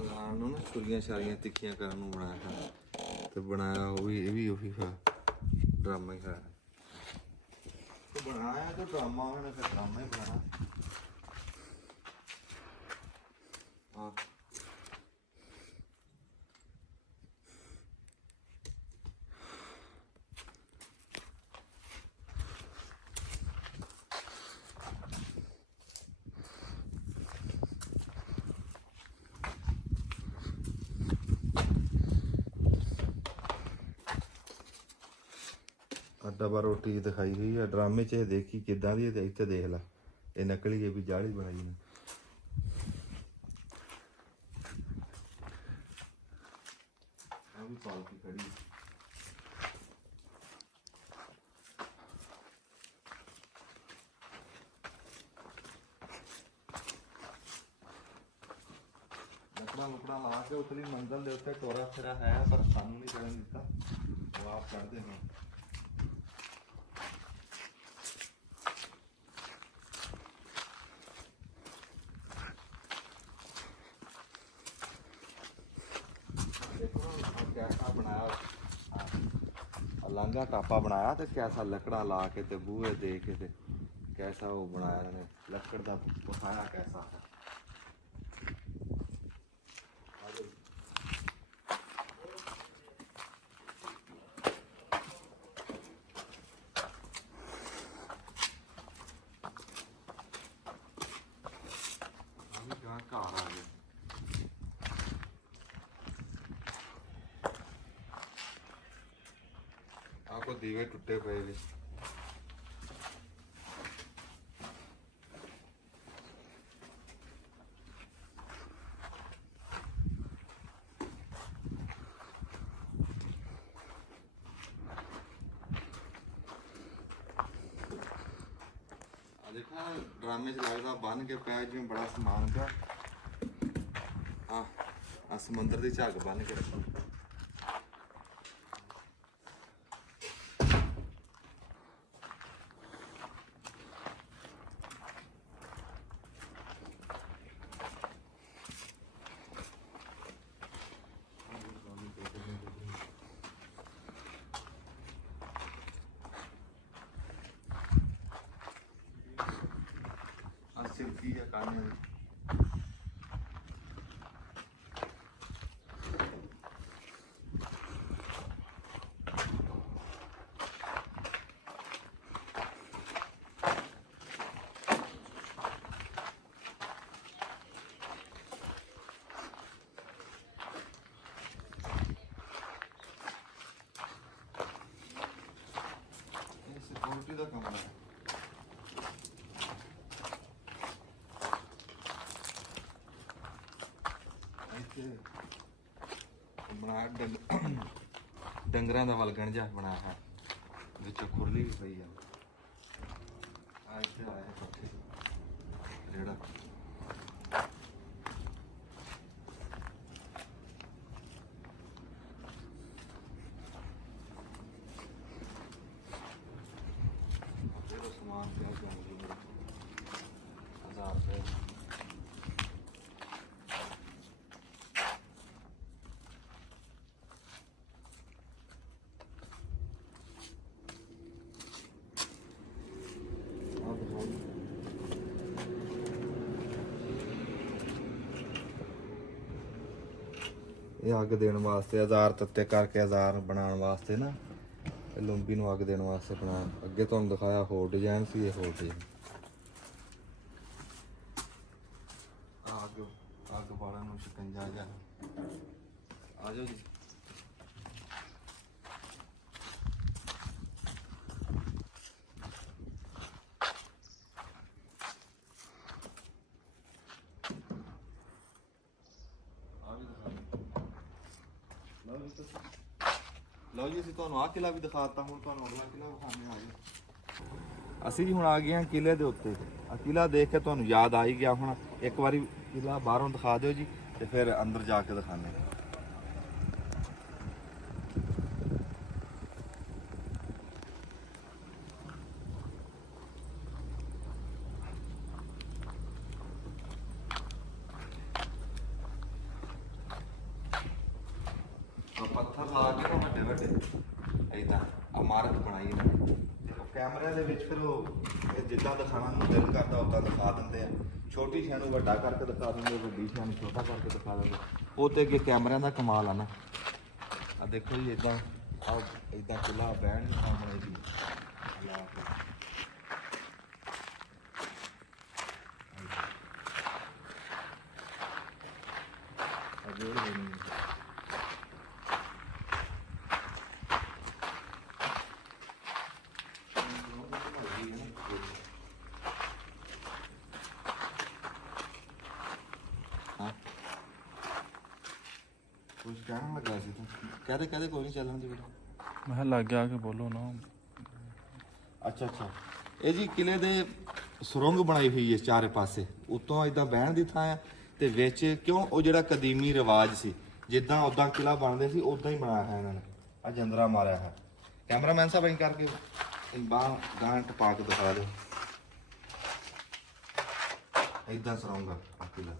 ਲਾਣ ਨੂੰ ਨਾ ਛੁਰੀਆਂ ਛਾਰੀਆਂ ਤਿੱਖੀਆਂ ਕਰਨ ਨੂੰ ਬਣਾਇਆ ਹੈ, ਤੇ ਬਣਾਇਆ ਉਹ ਵੀ ਇਹ ਵੀ ਉਹੀ ਡਰਾਮਾ ਹੀ ਹੈ। ਬਣਾਇਆ ਤਾਂ ਡਰਾਮਾ ਉਹਨੇ, ਫਿਰ ਡਰਾਮਾ ਹੀ ਬਣਾਇਆ। ਹਾਂ ਡੱਬਾ ਰੋਟੀ ਦਿਖਾਈ ਹੋਈ ਆ ਡਰਾਮੇ 'ਚ, ਇਹ ਦੇਖੀ ਕਿੱਦਾਂ ਦੀ ਹੈ। ਇੱਥੇ ਦੇਖ ਲਾ, ਇਹ ਨਕਲੀ ਹੈ ਵੀ ਜਾਲੀ ਬਣਾਈ ਨੇ। ਆ ਵੀ ਪਾਲਕੀ ਖੜੀ ਲੱਕੜਾਂ ਲਾ ਕੇ ਉਤਲੀ ਮੰਜ਼ਲ ਦੇ ਉੱਤੇ ਟੋਰਾ ਫੇਰਾ ਹੈ, ਪਰ ਸਾਨੂੰ ਨਹੀਂ ਚੜਨ ਦਿੱਤਾ, ਉਹ ਆਪ ਚੜ੍ਹਦੇ ਨੇ। ਲਾਂਘਾ ਟਾਪਾ ਬਣਾਇਆ ਤੇ ਕੈਸਾ ਲੱਕੜਾਂ ਲਾ ਕੇ ਤੇ ਬੂਹੇ ਦੇ ਕੇ ਤੇ ਕੈਸਾ ਉਹ ਬਣਾਇਆ ਇਹਨੇ, ਲੱਕੜ ਦਾ ਬਸਾਇਆ ਕੈਸਾ ਹੈ। ਘਰ ਆ ਗਿਆ। ਆ ਕੋ ਦੀਵੇ ਟੁੱਟੇ ਪਏ ਨੇ। ਦੇਖੋ ਡਰਾਮੇ 'ਚ ਲੱਗਦਾ ਬੰਨ ਕੇ ਪਿਆ ਜਿਵੇਂ ਬੜਾ ਸਮਾਨ ਪਿਆ। ਆ ਸਮੁੰਦਰ ਦੀ ਝੱਗ ਬੰਨ ਕੇ ਰੱਖੋ। ਸਿਰਕੀ ਜਾਂ ਕਾਨੇ ਦੀ ਇਹ ਸਿਕਿਉਰਿਟੀ ਦਾ ਕਮਰਾ ਹੈ। ਬਣਾ ਡੰਗਰਾਂ ਦਾ ਵਲਗਣ ਜਿਹਾ ਬਣਾਇਆ ਹੈ, ਵਿੱਚੋਂ ਖੁਰਲੀ ਵੀ ਪਈ ਆ। ਇੱਥੇ ਆਇਆ ਹੈ ਪੱਖੇ ਜਿਹੜਾ ਸਮਾਨ ਪਿਆ 1000 ਰੁਪਏ। ਇਹ ਅੱਗ ਦੇਣ ਵਾਸਤੇ 1000 ਤੱਤੇ ਕਰਕੇ 1000 ਬਣਾਉਣ ਵਾਸਤੇ ਨਾ ਇਹ ਲੰਬੀ ਨੂੰ ਅੱਗ ਦੇਣ ਵਾਸਤੇ ਬਣਾ। ਅੱਗੇ ਤੁਹਾਨੂੰ ਦਿਖਾਇਆ ਹੋਰ ਡਿਜ਼ਾਈਨ ਸੀ, ਇਹ ਹੋਰ ਡਿਜ਼ਾਈਨ। ਅੱਗ ਬਾਲਾਂ ਨੂੰ ਸ਼ਿਕੰਜਾ ਜਾ ਆ ਜਾਓ ਜੀ। ਲਓ ਜੀ ਅਸੀਂ ਤੁਹਾਨੂੰ ਆਹ ਕਿਲਾ ਵੀ ਦਿਖਾਤਾ, ਹੁਣ ਤੁਹਾਨੂੰ ਅਗਲਾ ਕਿਲਾ ਵਿਖਾਣੇ ਆ ਗਏ। ਅਸੀਂ ਜੀ ਹੁਣ ਆ ਗਏ ਹਾਂ ਕਿਲੇ ਦੇ ਉੱਤੇ। ਆ ਕਿਲਾ ਦੇਖ ਕੇ ਤੁਹਾਨੂੰ ਯਾਦ ਆ ਹੀ ਗਿਆ ਹੁਣ। ਇੱਕ ਵਾਰੀ ਕਿਲਾ ਬਾਹਰੋਂ ਦਿਖਾ ਦਿਓ ਜੀ ਤੇ ਫਿਰ ਅੰਦਰ ਜਾ ਕੇ ਦਿਖਾਣੇ। ਪੱਥਰ ਲਾ ਕੇ ਵੱਡੇ ਵੱਡੇ ਏਦਾਂ ਇਮਾਰਤ ਬਣਾਈ ਇਹਨਾਂ ਨੇ। ਤੇ ਕੈਮਰੇ ਦੇ ਵਿੱਚ ਫਿਰ ਉਹ ਜਿੱਦਾਂ ਦਿਖਾਣਾ ਨੂੰ ਦਿਲ ਕਰਦਾ ਉਦਾਂ ਦਿਖਾ ਦਿੰਦੇ ਆ। ਛੋਟੀ ਸ਼ੈ ਨੂੰ ਵੱਡਾ ਕਰਕੇ ਦਿਖਾ ਦਿੰਦੇ, ਵੱਡੀ ਸ਼ੈ ਨੂੰ ਛੋਟਾ ਕਰਕੇ ਦਿਖਾ ਦਿੰਦੇ। ਉਹ ਤੇ ਅੱਗੇ ਕੈਮਰਿਆਂ ਦਾ ਕਮਾਲ ਆ ਨਾ। ਆ ਦੇਖੋ ਜੀ ਏਦਾਂ ਆ ਏਦਾਂ ਖੁੱਲਾ ਬਹਿਣ ਦੇ ਸਾਹਮਣੇ ਜੀ ਲਾ ਕੇ। ਅਜੇ ਨਹੀਂ ਕੁਝ ਕਹਿਣ ਲੱਗਾ ਸੀ ਤੂੰ? ਕਹਦੇ ਕੋਈ ਨਹੀਂ ਚੱਲਣ ਦੀ ਵੀਡੀਓ। ਮੈਂ ਕਿਹਾ ਲੱਗ ਗਿਆ ਕੇ ਬੋਲੋ ਨਾ। ਅੱਛਾ ਇਹ ਜੀ ਕਿਲੇ ਦੇ ਸੁਰੰਗ ਬਣਾਈ ਹੋਈ ਹੈ ਚਾਰੇ ਪਾਸੇ। ਉੱਤੋਂ ਇਦਾਂ ਬਹਿਣ ਦੀ ਥਾਂ ਹੈ ਤੇ ਵਿੱਚ ਕਿਉਂ ਉਹ ਜਿਹੜਾ ਕਦੀਮੀ ਰਿਵਾਜ ਸੀ, ਜਿੱਦਾਂ ਉਦਾਂ ਕਿਲਾ ਬਣਦੇ ਸੀ ਉਦਾਂ ਹੀ ਬਣਾਇਆ ਹੈ ਇਹਨਾਂ ਨੇ। ਆ ਜੰਦਰਾ ਮਾਰਿਆ ਹੈ। ਕੈਮਰਾਮੈਨ ਸਾਹਿਬ ਐਂ ਕਰਕੇ ਬਾਹ ਗਾਂ ਟਪਾ ਕੇ ਦਿਖਾ ਦਿਓ। ਇਦਾਂ ਸੁਰੰਗ ਆ ਕਿਲਾ।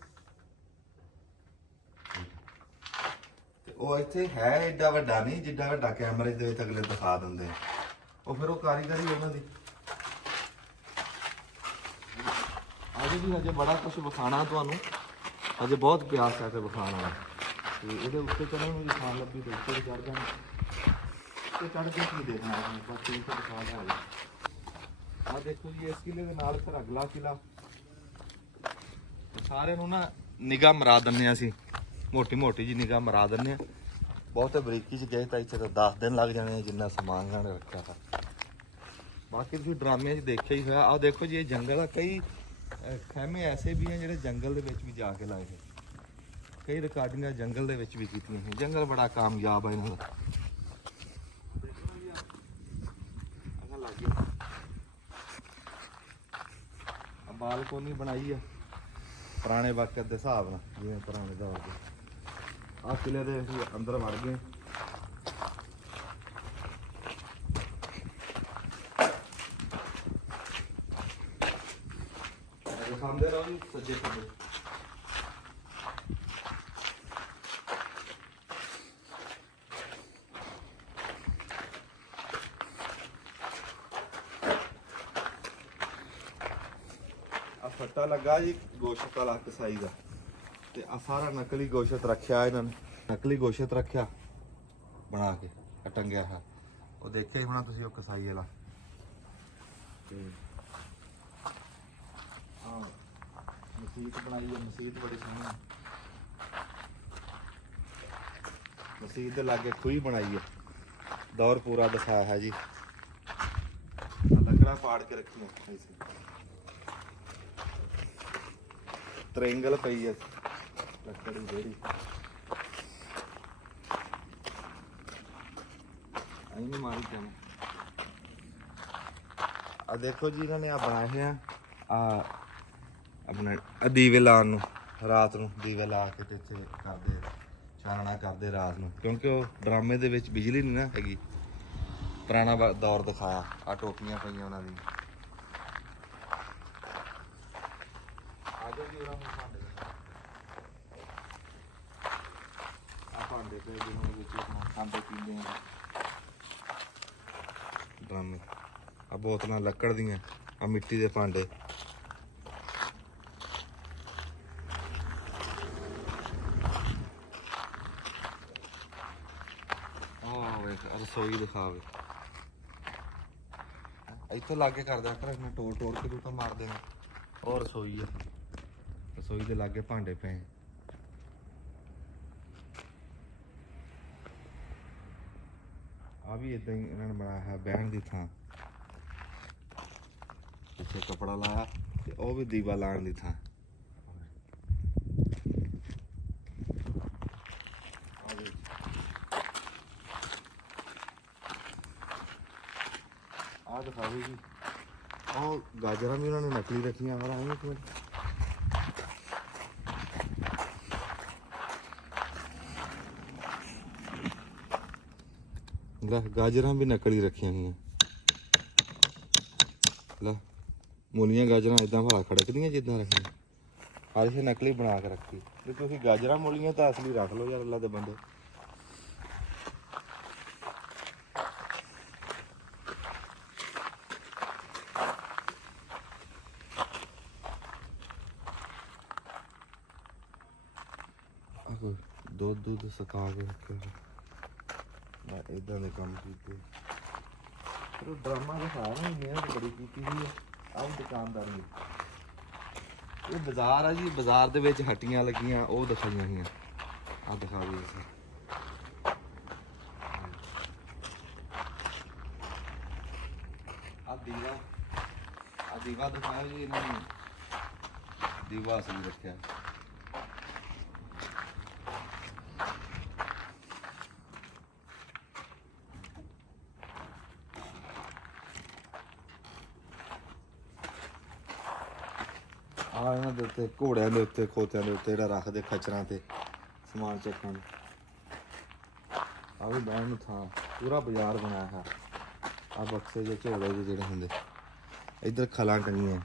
ਉਹ ਇੱਥੇ ਹੈ ਏਡਾ ਵੱਡਾ ਨਹੀਂ ਜਿੱਡਾ ਵੱਡਾ ਕੈਮਰੇ ਦੇ ਵਿੱਚ ਅਗਲੇ ਦਿਖਾ ਦਿੰਦੇ ਆ। ਉਹ ਫਿਰ ਉਹ ਕਾਰੀਗਰੀ ਉਹਨਾਂ ਦੀ। ਅੱਜ ਵੀ ਹਜੇ ਬੜਾ ਕੁਝ ਵਿਖਾਣਾ ਤੁਹਾਨੂੰ, ਹਜੇ ਬਹੁਤ ਪਿਆਸ ਹੈ ਤੇ ਵਿਖਾਣ ਵਾਲਾ। ਤੇ ਇਹਦੇ ਉੱਤੇ ਚੜ੍ਹਨ ਨੂੰ ਥਾਂ ਲੱਭੀ ਤੇ ਉੱਤੇ ਚੜ੍ਹ ਜਾਣਾ ਤੇ ਚੜ੍ਹ ਕੇ ਕੀ ਦੇਖਣਾ ਹੈ ਬਸ ਇਹ ਤਾਂ ਦਿਖਾ ਦਿਆਂ। ਆਹ ਦੇਖੋ ਜੀ ਇਸ ਕਿਲੇ ਦੇ ਨਾਲ ਫਿਰ ਅਗਲਾ ਕਿਲਾ। ਸਾਰਿਆਂ ਨੂੰ ਨਾ ਨਿਗਾਹ ਮਰਾ ਦਿੰਦੇ ਹਾਂ ਅਸੀਂ, ਮੋਟੀ ਮੋਟੀ ਜੀ ਨਿਗਾਹ ਮਰਾ ਦਿੰਦੇ ਆ। ਬਹੁਤੇ ਬਰੀਕੀ 'ਚ ਗਏ ਤਾਂ ਇੱਥੇ ਤਾਂ 10 ਦਿਨ ਲੱਗ ਜਾਣੇ ਜਿੰਨਾ ਸਮਾਨ ਇਹਨਾਂ ਨੇ ਰੱਖਿਆ ਤਾਂ। ਬਾਕੀ ਤੁਸੀਂ ਡਰਾਮਿਆਂ 'ਚ ਦੇਖਿਆ ਹੀ ਹੋਇਆ। ਆਹ ਦੇਖੋ ਜੀ ਇਹ ਜੰਗਲ ਆ। ਕਈ ਖੈਮੇ ਐਸੇ ਵੀ ਆ ਜਿਹੜੇ ਜੰਗਲ ਦੇ ਵਿੱਚ ਵੀ ਜਾ ਕੇ ਲਾਏ ਹੋਏ। ਕਈ ਰਿਕਾਰਡਿੰਗਾਂ ਜੰਗਲ ਦੇ ਵਿੱਚ ਵੀ ਕੀਤੀਆਂ ਸੀ। ਜੰਗਲ ਬੜਾ ਕਾਮਯਾਬ ਆ ਇਹਨਾਂ ਦਾ। ਬਾਲਕੋਨੀ ਬਣਾਈ ਆ ਪੁਰਾਣੇ ਵਕਤ ਦੇ ਹਿਸਾਬ ਨਾਲ, ਜਿਵੇਂ ਪੁਰਾਣੇ ਦੌਰ ਦੇ। ਆਹ ਕਿਲੇ ਦੇ ਅਸੀਂ ਅੰਦਰ ਵੜ ਗਏ। ਦਿਖਾਉਂਦੇ ਰਹੋ ਜੀ ਸੱਜੇ ਖੱਬੇ। ਆ ਫੱਟਾ ਲੱਗਾ ਜੀ ਗੋਸ਼ਤ ਵਾਲਾ ਕਸਾਈ ਦਾ, ਤੇ ਆ ਸਾਰਾ ਨਕਲੀ ਗੋਸ਼ਤ ਰੱਖਿਆ ਇਹਨਾਂ ਨੇ, ਨਕਲੀ ਗੋਸ਼ਤ ਰੱਖਿਆ ਬਣਾ ਕੇ ਟੰਗਿਆ ਹੈ। ਉਹ ਦੇਖਿਆ ਹੀ ਹੋਣਾ ਤੁਸੀਂ ਉਹ ਕਸਾਈ ਵਾਲਾ। ਤੇ ਹਾਂ ਮਸੀਤ ਬਣਾਈ ਹੈ, ਮਸੀਤ ਬੜੀ ਸੋਹਣੀ ਹੈ। ਮਸੀਤ ਦੇ ਲਾਗੇ ਖੂਹੀ ਬਣਾਈ ਹੈ, ਦੌਰ ਪੂਰਾ ਦਿਖਾਇਆ ਹੈ ਜੀ। ਲੱਕੜਾਂ ਪਾੜ ਕੇ ਰੱਖੀਆਂ ਐਸੀ, ਟ੍ਰੈਂਗਲ ਪਈ ਹੈ ਲੱਕੜ ਦੀ ਜਿਹੜੀ। ਨਹੀਂ ਮਾਰੀ ਜਾਣਾ। ਆ ਦੇਖੋ ਜੀ, ਇਹਨਾਂ ਨੇ ਆ ਬਣਾਏ ਆ ਆਪਣਾ ਦੀਵੇ ਲਾਉਣ ਨੂੰ, ਰਾਤ ਨੂੰ ਦੀਵੇ ਲਾ ਕੇ ਤੇ ਇੱਥੇ ਕਰਦੇ ਚਾਨਣਾ ਕਰਦੇ ਰਾਤ ਨੂੰ, ਕਿਉਂਕਿ ਉਹ ਡਰਾਮੇ ਦੇ ਵਿੱਚ ਬਿਜਲੀ ਨਹੀਂ ਨਾ ਹੈਗੀ। ਪੁਰਾਣਾ ਦੌਰ ਦਿਖਾਇਆ। ਆ ਟੋਪੀਆਂ ਪਈਆਂ ਉਹਨਾਂ ਦੀ। ਆ ਜਾਓ ਜੀ ਉਹਨਾਂ ਨੂੰ ਭਾਂਡੇ ਆ ਭਾਂਡੇ ਤੇ ਜਿਹਨਾਂ ਵਿੱਚ ਖਾਂਦੇ ਪੀਂਦੇ ਆ ਡਰਾਮੇ। ਆ ਬੋਤਲਾਂ ਲੱਕੜ ਦੀਆਂ, ਆ ਮਿੱਟੀ ਦੇ ਭਾਂਡੇ। ਰਸੋਈ ਦਿਖਾਵੇ ਇੱਥੇ ਲਾਗੇ ਕਰਦਾ ਕਰ, ਇਹਨਾਂ ਤੋੜ ਤੋੜ ਕੇ ਤੂੰ ਤਾਂ ਮਾਰ ਦੇਣਾ। ਉਹ ਰਸੋਈ ਆ, ਰਸੋਈ ਦੇ ਲਾਗੇ ਭਾਂਡੇ ਪਏ। ਆ ਵੀ ਇਦਾਂ ਹੀ ਇਹਨਾਂ ਨੇ ਬਣਾਇਆ ਹੈ ਬਹਿਣ ਦੀ ਥਾਂ। ਪਿੱਛੇ ਕੱਪੜਾ ਲਾਇਆ ਤੇ ਉਹ ਵੀ ਦੀਵਾ ਲਾਉਣ ਦੀ ਥਾਂ। ਆ ਦਿਖਾਵੇ ਜੀ, ਉਹ ਗਾਜਰਾਂ ਵੀ ਉਹਨਾਂ ਨੇ ਨਕਲੀ ਰੱਖੀਆਂ। ਆ ਆਏ ਇੱਕ ਮਿੰਟ, ਲੈ ਗਾਜਰਾਂ ਵੀ ਨਕਲੀ ਰੱਖੀਆਂ ਹੋਈਆਂ। ਲੈ ਮੂਲੀਆਂ ਗਾਜਰਾਂ ਇਦਾਂ ਭਲਾ ਖੜਕਦੀਆਂ ਜਿੱਦਾਂ ਰੱਖੀਆਂ। ਆ ਇਸੇ ਨਕਲੀ ਬਣਾ ਕੇ ਰੱਖੀ। ਜੇ ਤੁਸੀਂ ਗਾਜਰਾਂ ਮੂਲੀਆਂ ਤਾਂ ਅਸਲੀ ਰੱਖ ਲਓ ਯਾਰ, ਅੱਲਾ ਦੇ ਬੰਦੇ। ਦੁੱਧ ਸੁਕਾ ਕੇ ਰੱਖਿਆ ਮੈਂ ਇਦਾਂ ਦੇ ਕੰਮ ਕੀਤੇ। ਪਰ ਡਰਾਮਾ ਦਿਖਾਇਆ ਨਾ, ਮਿਹਨਤ ਬੜੀ ਕੀਤੀ ਸੀ। ਆਹ ਦੁਕਾਨਦਾਰੀ ਇਹ ਬਾਜ਼ਾਰ ਆ ਜੀ, ਬਾਜ਼ਾਰ ਦੇ ਵਿੱਚ ਹੱਟੀਆਂ ਲੱਗੀਆਂ ਉਹ ਦਿਖਾਈਆਂ ਹੋਈਆਂ। ਆਹ ਦਿਖਾ ਦਿਓ ਤੁਸੀਂ। ਆ ਦੀਵਾ ਦਿਖਾਇਆ ਜੀ ਇਹਨਾਂ ਨੇ, ਦੀਵਾ ਅਸੀਂ ਰੱਖਿਆ। ਆ ਇਹਨਾਂ ਦੇ ਉੱਤੇ ਘੋੜਿਆਂ ਦੇ ਉੱਤੇ, ਖੋਤਿਆਂ ਦੇ ਉੱਤੇ ਜਿਹੜਾ ਰੱਖਦੇ ਖਚਰਾਂ ਤੇ ਸਮਾਨ ਚੱਕਣ। ਆ ਵੀ ਬਹਿਣ ਨੂੰ ਥਾਂ, ਪੂਰਾ ਬਾਜ਼ਾਰ ਬਣਾਇਆ ਹੈ। ਆ ਬਕਸੇ ਜਿਹੇ ਝੋਲੇ ਜਿਹੇ ਜਿਹੜੇ ਹੁੰਦੇ, ਇੱਧਰ ਖਲਾਂ ਟੰਗੀਆਂ।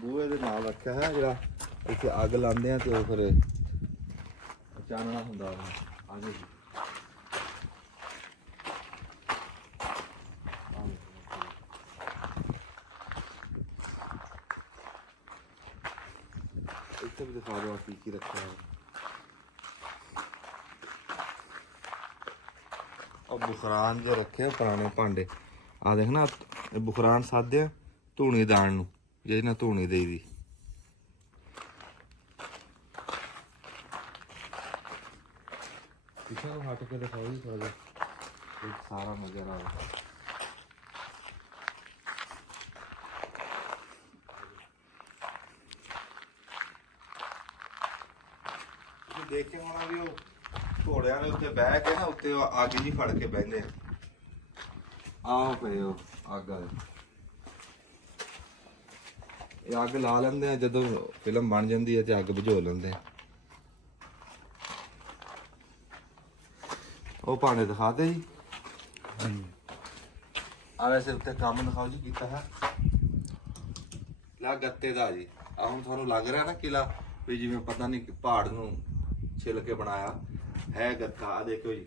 ਬੂਹੇ ਦੇ ਨਾਲ ਰੱਖਿਆ ਹੈ, ਜਿਹੜਾ ਇੱਥੇ ਅੱਗ ਲਾਉਂਦੇ ਆ ਤੇ ਉਹ ਫਿਰ ਚਾਨਣਾ ਹੁੰਦਾ। ਆ ਜੀ ਇੱਥੇ ਵੀ ਦਿਖਾ ਦਿਓ ਕੀ ਰੱਖਿਆ ਹੈ। ਉਹ ਬੁਖਰਾਨ ਜੇ ਰੱਖੇ ਪੁਰਾਣੇ ਭਾਂਡੇ। ਆ ਦੇਖ ਨਾ, ਬੁਖਰਾਨ ਸਾਧਿਆ ਧੂਣੀ ਦਾਣ ਨੂੰ, ਜਿਹਦੇ ਨਾਲ ਧੂਣੀ ਦੇਈ ਦੀ। ਪਿੱਛੇ ਨੂੰ ਹਟ ਕੇ ਦਿਖਾਓ ਜੀ ਥੋੜਾ ਜਿਹਾ ਇੱਕ ਸਾਰਾ ਨਜ਼ਰ ਆਵੇ। ਤੁਸੀਂ ਦੇਖਿਆ ਹੋਣਾ ਵੀ ਉਹ ਘੋੜਿਆਂ ਦੇ ਉੱਤੇ ਬਹਿ ਕੇ ਨਾ ਉੱਤੇ ਉਹ ਅੱਗ ਜੀ ਫੜ ਕੇ ਬਹਿੰਦੇ ਆ। ਆਹ ਪਏ ਉਹ ਅੱਗ ਵਾਲੇ, ਇਹ ਅੱਗ ਲਾ ਲੈਂਦੇ ਆ ਜਦੋਂ ਫਿਲਮ ਬਣ ਜਾਂਦੀ ਹੈ ਤੇ ਅੱਗ ਬੁਝਾ ਲੈਂਦੇ ਆ। ਉਹ ਭਾਂਡੇ ਦਿਖਾਦੇ ਜੀ। ਆ ਵੈਸੇ ਉੱਤੇ ਕੰਮ ਦਿਖਾਓ ਜੀ ਕੀਤਾ ਹੈ ਲਾ ਗੱਤੇ ਦਾ ਜੀ। ਆ ਹੁਣ ਤੁਹਾਨੂੰ ਲੱਗ ਰਿਹਾ ਨਾ ਕਿਲਾ ਵੀ ਜਿਵੇਂ ਪਤਾ ਨਹੀਂ ਪਹਾੜ ਨੂੰ ਛਿਲ ਕੇ ਬਣਾਇਆ ਹੈ ਗੱਤਾ। ਆ ਦੇਖੋ ਜੀ,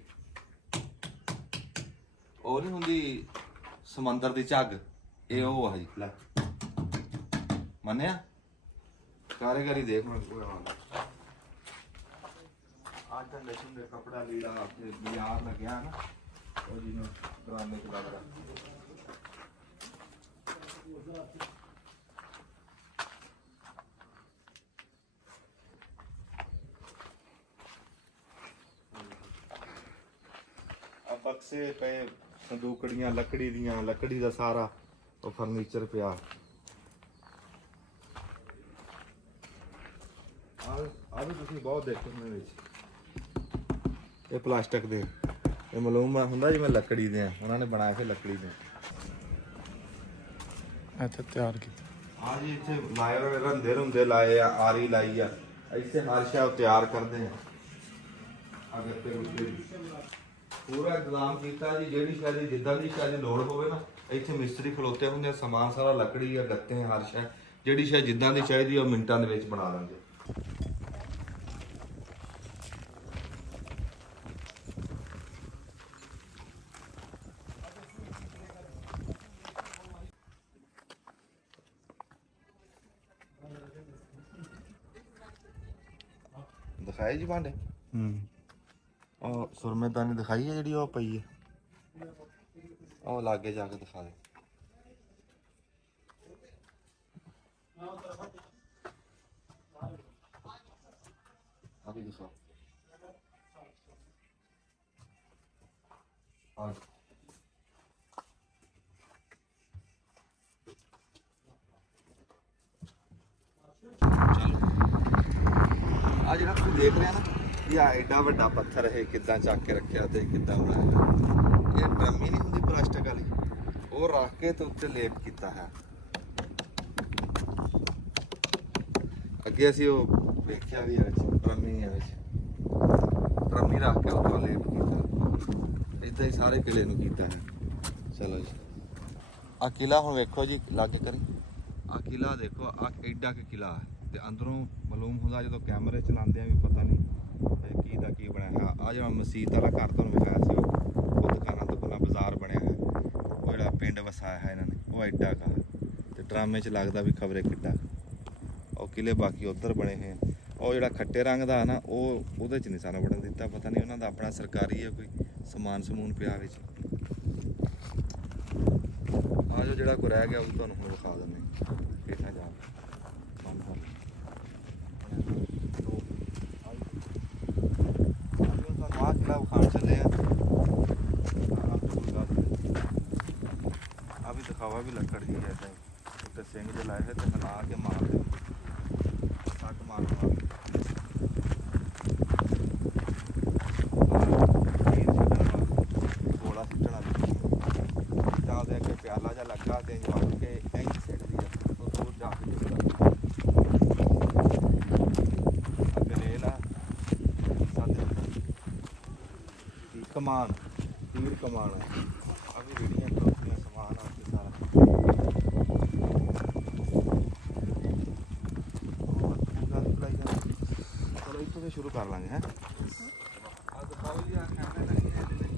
ਉਹ ਨਹੀਂ ਹੁੰਦੀ ਸਮੁੰਦਰ ਦੀ ਝੱਗ, ਇਹ ਉਹ ਆ ਜੀ। ਲੈ ਮੰਨਿਆ ਕਾਰੀਗਰੀ ਦੇਖ ਮੈਂ आज तक लेकिन मेरा कपड़ा लीड़ा आपने बिहार में गया ना और जी में डराने के लग रहा अब बक्से पे संदूकड़ियां लकड़ी दियां लकड़ी का सारा वो फर्नीचर पिया आ भी तुसी बहुत देखे हुए विच ਇਹ ਪਲਾਸਟਿਕ ਦੇ ਇਹ ਮਲੂਮ ਹੁੰਦਾ ਜਿਵੇਂ ਲੱਕੜੀ ਦੇ ਆ, ਉਹਨਾਂ ਨੇ ਬਣਾਏ ਸੀ ਲੱਕੜੀ ਦੇ। ਇੱਥੇ ਤਿਆਰ ਕੀਤਾ ਆ ਜੀ ਇੱਥੇ ਲਾਏ ਹੋਏ ਰੰਦੇ ਰੁੰਦੇ ਲਾਏ ਆ, ਆਰੀ ਲਾਈ ਆ, ਇੱਥੇ ਹਰ ਸ਼ੈ ਤਿਆਰ ਕਰਦੇ ਆ। ਅਗਰ ਤੇ ਉੱਤੇ ਪੂਰਾ ਇੰਤਜ਼ਾਮ ਕੀਤਾ ਜੀ, ਜਿਹੜੀ ਸ਼ੈ ਦੀ ਜਿੱਦਾਂ ਦੀ ਸ਼ੈ ਦੀ ਲੋੜ ਹੋਵੇ ਨਾ ਇੱਥੇ ਮਿਸਤਰੀ ਖਲੋਤੇ ਹੁੰਦੇ ਆ, ਸਮਾਨ ਸਾਰਾ ਲੱਕੜੀ ਆ, ਗੱਤੇ ਹਰ ਸ਼ੈ ਜਿਹੜੀ ਸ਼ੈ ਜਿੱਦਾਂ ਦੀ ਚਾਹੀਦੀ ਉਹ ਮਿੰਟਾਂ ਦੇ ਵਿੱਚ ਬਣਾ ਦਿੰਦੇ। ਦਿਖਾਏ ਜੀ ਭਾਂਡੇ ਉਹ ਸੁਰਮੇਦਾਨੀ ਦਿਖਾਈ ਹੈ ਜਿਹੜੀ ਉਹ ਪਈ ਹੈ, ਉਹ ਲਾਗੇ ਜਾ ਕੇ ਦਿਖਾ ਦੇ। ਅਭੀ ਦਿਖਾ ਆ ਆ ਜਿਹੜਾ ਤੁਸੀਂ ਦੇਖ ਰਹੇ ਆ ਨਾ, ਇਹ ਐਡਾ ਵੱਡਾ ਪੱਥਰ ਇਹ ਕਿੱਦਾਂ ਚੱਕ ਕੇ ਰੱਖਿਆ ਤੇ ਕਿੱਦਾਂ ਬਣਾਇਆ। ਇਹ ਡਰਮੀ ਨਹੀਂ ਹੁੰਦੀ ਪਲਾਸਟਿਕ ਵਾਲੀ, ਉਹ ਰੱਖ ਕੇ ਤੇ ਉੱਤੇ ਲੇਪ ਕੀਤਾ ਹੈ। ਅੱਗੇ ਅਸੀਂ ਉਹ ਵੇਖਿਆ ਵੀ ਹੈ ਡਰਮੀ ਹੈ ਵਿੱਚ, ਡਰਮੀ ਰੱਖ ਕੇ ਉੱਤੇ ਲੇਪ ਕੀਤਾ। ਇਦਾਂ ਹੀ ਸਾਰੇ ਕਿਲੇ ਨੂੰ ਕੀਤਾ ਹੈ। ਚਲੋ ਜੀ ਆ ਕਿਲਾ ਹੁਣ ਵੇਖੋ ਜੀ, ਲਾਗੇ ਕਰੀ ਆ ਕਿਲਾ ਦੇਖੋ, ਆ ਐਡਾ ਕਿ ਕਿਲਾ ਹੈ ਤੇ ਅੰਦਰੋਂ ਮਾਲੂਮ ਹੁੰਦਾ ਜਦੋਂ ਕੈਮਰੇ ਚਲਾਉਂਦੇ ਆ ਵੀ ਪਤਾ ਨਹੀਂ ਕੀ ਦਾ ਕੀ ਬਣਿਆ ਹੈ। ਆ ਜਿਹੜਾ ਮਸਜਿਦ ਵਾਲਾ ਘਰ ਤੁਹਾਨੂੰ ਵਿਖਾਇਆ ਸੀ ਉਹ ਦੁਕਾਨਾਂ ਤੋਂ ਪਹਿਲਾਂ ਬਾਜ਼ਾਰ ਬਣਿਆ ਹੈ, ਉਹ ਜਿਹੜਾ ਪਿੰਡ ਵਸਾਇਆ ਹੈ ਇਹਨਾਂ ਨੇ ਉਹ ਐਡਾ ਕਾ ਤੇ ਡਰਾਮੇ 'ਚ ਲੱਗਦਾ ਵੀ ਖਬਰੇ ਕਿੱਡਾ। ਉਹ ਕਿਲੇ ਬਾਕੀ ਉੱਧਰ ਬਣੇ ਹੋਏ, ਉਹ ਜਿਹੜਾ ਖੱਟੇ ਰੰਗ ਦਾ ਨਾ ਉਹ ਉਹਦੇ 'ਚ ਨਹੀਂ ਸਾਨੂੰ ਵੜਨ ਦਿੱਤਾ, ਪਤਾ ਨਹੀਂ ਉਹਨਾਂ ਦਾ ਆਪਣਾ ਸਰਕਾਰੀ ਹੈ ਕੋਈ ਸਮਾਨ ਸਮੂਨ ਪਿਆ ਵਿੱਚ। ਆ ਜੋ ਜਿਹੜਾ ਕੋਈ ਰਹਿ ਗਿਆ ਉਹ ਤੁਹਾਨੂੰ ਹੁਣ ਵਿਖਾ ਦਿੰਦੇ ਹੇਠਾਂ ਜਾ ਕੇ। ਆ ਕਿਲਾ ਵਿਖਾਣ ਚੱਲੇ ਆ, ਆ ਵੀ ਦਿਖਾਵਾ ਵੀ ਲੱਕੜ ਦੀ ਹੈ ਤਾਂ ਉੱਤੇ ਸਿੰਘ ਜੇ ਲਾਏ ਹੋਏ ਤੇ ਹਿਲਾ ਕੇ ਮਾਰਦੇ ਸੱਟ ਮਾਰਦਾ। ਗੋਲਾ ਸਿੱਟਣਾ ਜਾਂ ਉਹਦੇ ਅੱਗੇ ਪਿਆਲਾ ਜਿਹਾ ਲੱਗਾ ਤੇ ਵੱਢ ਕੇ ਇੰਝ ਸਿੱਟਦੀ ਆ, ਉਹ ਦੂਰ ਜਾ ਕੇ ਜੁੜਦਾ। ਅੱਗੇ ਰੇਲ ਆ ਕਮਾਨ, ਤੀਰ ਕਮਾਨ ਹੈ। ਆ ਵੀ ਰੇੜੀਆਂ ਟੋਕਰੀਆਂ ਸਮਾਨ ਆ ਕੇ ਸਾਰਾ ਚਲੋ ਇੱਥੋਂ ਤੋਂ ਸ਼ੁਰੂ ਕਰ ਲਾਂਗੇ ਹੈ। ਆ ਦਿਖਾਓ ਜੀ, ਆ ਕੈਮਰੇ ਲੱਗੇ ਇਹਦੇ ਵਿੱਚ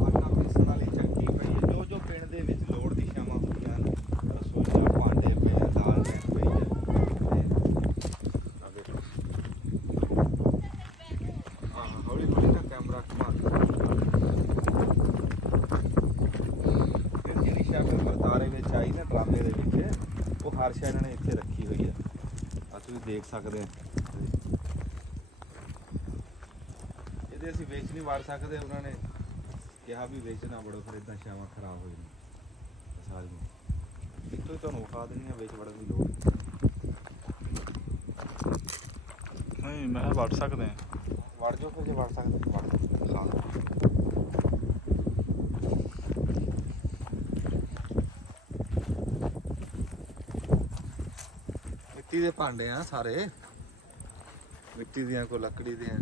ਆਟਾ ਪੀਸਣ ਵਾਲੀ ਚੱਕੀ ਪਈ ਹੈ, ਜੋ ਜੋ ਪਿੰਡ ਦੇ ਵਿੱਚ ਲੋੜ ਦੀ ਸ਼ਾਮਾਂ ਹੁੰਦੀਆਂ ਨੇ, ਰਸੋਈਆਂ ਭਾਂਡੇ ਪਏ ਆ, ਦਾਲ ਪਈ ਹੈ। ਹੌਲੀ ਹੌਲੀ ਨਾ ਕੈਮਰਾ ਘੁਮਾ ਜਿਹੜੀ ਸ਼ਾਇਦ ਵਰਤਾਰੇ ਵਿੱਚ ਆਈ ਨਾ ਡਰਾਮੇ ਦੇ ਵਿੱਚ, ਉਹ ਹਰ ਸ਼ਾਇਦ ਇਹਨਾਂ ਨੇ ਇੱਥੇ ਰੱਖੀ ਹੋਈ ਹੈ। ਆ ਤੁਸੀਂ ਦੇਖ ਸਕਦੇ ਹੋ ਕਹਿੰਦੇ ਅਸੀਂ ਵੇਚ ਨਹੀਂ ਵੜ ਸਕਦੇ, ਉਹਨਾਂ ਨੇ ਕਿਹਾ ਵੀ ਵੇਚਣਾ ਬੜੋ, ਫਿਰ ਇਦਾਂ ਛਾਵਾਂ ਖਰਾਬ ਹੋ ਜਾਂਦੀਆਂ ਸਾਰੀਆਂ। ਇੱਥੋਂ ਹੀ ਤੁਹਾਨੂੰ ਵਿਖਾ ਦਿੰਦੀ ਹਾਂ, ਵੇਚ ਵੜਨ ਦੀ ਲੋੜ ਨਹੀਂ ਮੈਂ ਵੜ ਸਕਦੇ ਹਾਂ। ਵੜ ਜਾਓ ਫਿਰ, ਜੇ ਵੜ ਸਕਦੇ ਵੜ ਜਾਓ, ਦਿਖਾ ਦਿਓ। ਮਿੱਟੀ ਦੇ ਭਾਂਡੇ ਆ ਸਾਰੇ, ਮਿੱਟੀ ਦੀਆਂ ਕੋ ਲੱਕੜੀ ਦੀਆਂ।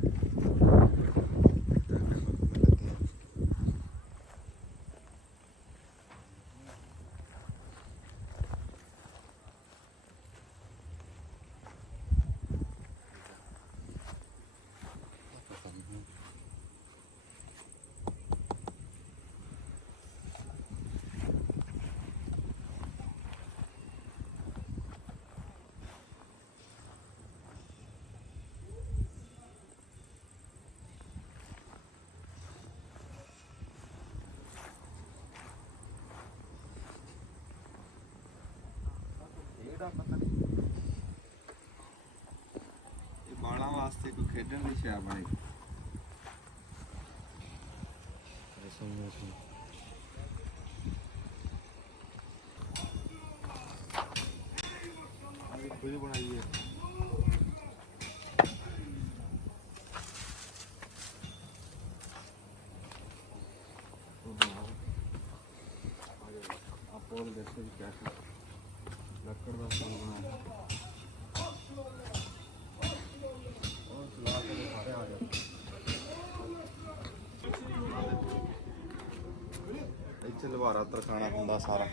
ਇਹ ਬਾਲਾਂ ਵਾਸਤੇ ਕੋਈ ਖੇਡਣ ਦੀ ਸ਼ੈ ਬਣੀ। ਕੋਈ ਬਣਾਈ ਹੈ। ਆਪੋ ਦੇ ਦੇਖੋ ਜੀ ਕਿਆ ਲੱਕੜ ਦਾ ਫੁੱਲ ਬਣਾਇਆ। और सलाह के सारे आ जाते ਇੱਥੇ ਲਵਾਰਾ ਤਰਖਾਣਾ ਹੁੰਦਾ ਸਾਰਾ,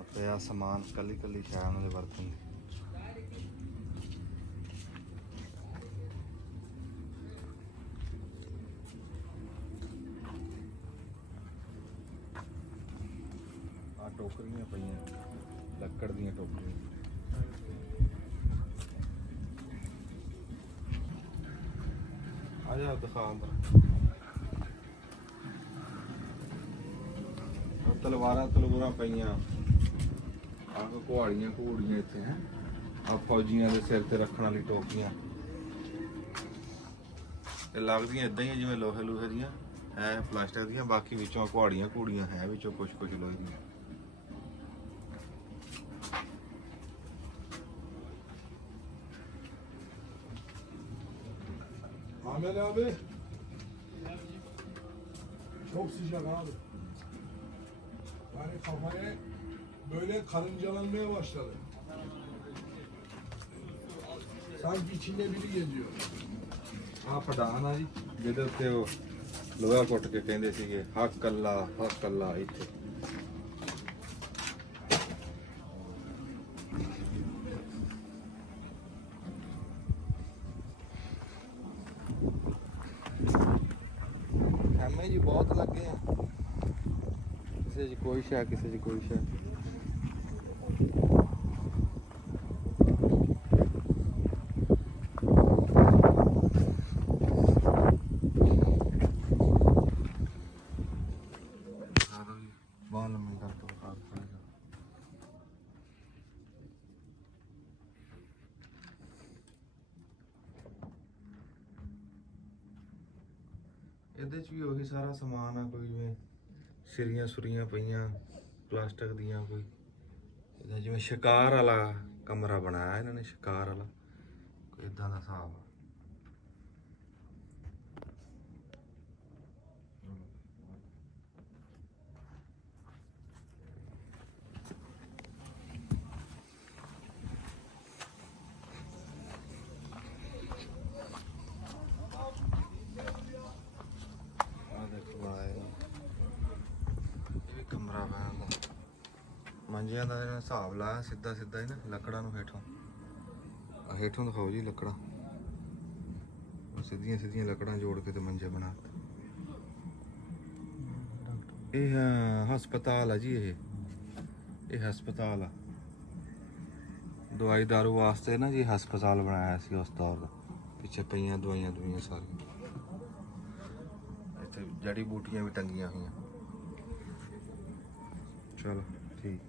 ਆਪੇ ਆ ਸਮਾਨ ਕੱਲੀ ਕੱਲੀ ਸ਼ੈ ਉਹਨਾਂ ਦੇ ਵਰਤਨ ਦੀ। ਆ ਟੋਕਰੀਆਂ ਪਈਆਂ, ਲੱਕੜ ਦੀਆਂ ਟੋਕਰੀਆਂ। ਆ ਜਾ ਦਿਖਾ ਅੰਦਰ। ਤਲਵਾਰਾਂ ਤਲਵਾਰਾਂ ਪਈਆਂ, ਆਹ ਕੁਹਾੜੀਆਂ ਘੂੜੀਆਂ ਇੱਥੇ ਹੈ। ਆ ਫੌਜੀਆਂ ਦੇ ਸਿਰ ਤੇ ਰੱਖਣ ਵਾਲੀ ਟੋਕੀਆਂ, ਇਹ ਲੱਗਦੀਆਂ ਇਦਾਂ ਹੀ ਜਿਵੇਂ ਲੋਹੇ ਲੋਹੇ ਦੀਆਂ ਹੈ, ਪਲਾਸਟਿਕ ਦੀਆਂ। ਬਾਕੀ ਵਿੱਚੋਂ ਕੁਹਾੜੀਆਂ ਘੂੜੀਆਂ ਹੈ, ਵਿੱਚੋਂ ਕੁਛ ਕੁਛ ਲੋਹੇ ਦੀਆਂ। Ahmet abi. Çok sıcak abi. Yani kafaya böyle karıncalanmaya başladı. Sanki içinde biri geziyor. ਆ ਪਠਾਨ ਆ ਜੀ, ਜਿਹਦੇ ਉੱਤੇ ਉਹ ਲੋਹਾ ਕੁੱਟ ਕੇ ਕਹਿੰਦੇ ਸੀਗੇ ਹੱਕ ਅੱਲਾ ਇੱਥੇ। ਖਾਮੇ ਜੀ ਬਹੁਤ ਲੱਗੇ ਆ, ਕਿਸੇ 'ਚ ਕੋਈ ਸ਼ੈ, ਕਿਸੇ 'ਚ ਕੋਈ ਸ਼ੈ। ਬਾਲ ਲੰਮੇ ਕਰ ਤੋਂ ਕਾਰ ਪੜੇਗਾ। ਇਹਦੇ 'ਚ ਵੀ ਉਹੀ ਸਾਰਾ ਸਮਾਨ ਆ, ਕੋਈ ਜਿਵੇਂ ਸਿਰੀਆਂ ਸੁਰੀਆਂ ਪਈਆਂ ਪਲਾਸਟਿਕ ਦੀਆਂ, ਕੋਈ ਇਹਦਾ ਜਿਵੇਂ ਸ਼ਿਕਾਰ ਵਾਲਾ ਕਮਰਾ ਬਣਾਇਆ ਇਹਨਾਂ ਨੇ, ਸ਼ਿਕਾਰ ਵਾਲਾ ਕੋਈ ਇਦਾਂ ਦਾ ਹਿਸਾਬ ਆ। ਕਮਰਾ ਵਾ ਮੰਜਿਆਂ ਦਾ ਇਹਨਾਂ ਹਿਸਾਬ ਲਾਇਆ, ਸਿੱਧਾ ਸਿੱਧਾ ਹੀ ਨਾ ਲੱਕੜਾਂ ਨੂੰ ਹੇਠੋਂ ਹੇਠੋਂ ਦਿਖਾਓ ਜੀ ਲੱਕੜਾਂ, ਸਿੱਧੀਆਂ ਸਿੱਧੀਆਂ ਲੱਕੜਾਂ ਜੋੜ ਕੇ ਤੇ ਮੰਜੇ ਬਣਾ। ਇਹ ਹਸਪਤਾਲ ਆ ਜੀ, ਇਹ ਹਸਪਤਾਲ ਆ, ਦਵਾਈ ਦਾਰੂ ਵਾਸਤੇ ਨਾ ਜੀ ਹਸਪਤਾਲ ਬਣਾਇਆ ਸੀ ਉਸ ਦੌਰ ਦਾ। ਪਿੱਛੇ ਪਈਆਂ ਦਵਾਈਆਂ ਦੁਈਆਂ ਸਾਰੀਆਂ, ਇੱਥੇ ਜੜੀ ਬੂਟੀਆਂ ਵੀ ਟੰਗੀਆਂ ਹੋਈਆਂ। ਚਲੋ ਠੀਕ।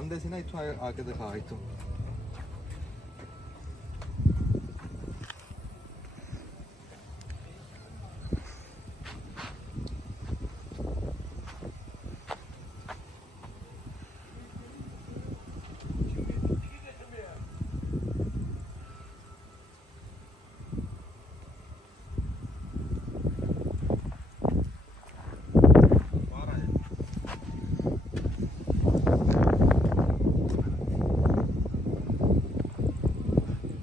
ਦਿਖਾਉਂਦੇ ਸੀ ਨਾ ਇੱਥੋਂ ਆ ਕੇ ਦਿਖਾ ਇੱਥੋਂ ਬਾਹਰ ਆ ਜਾ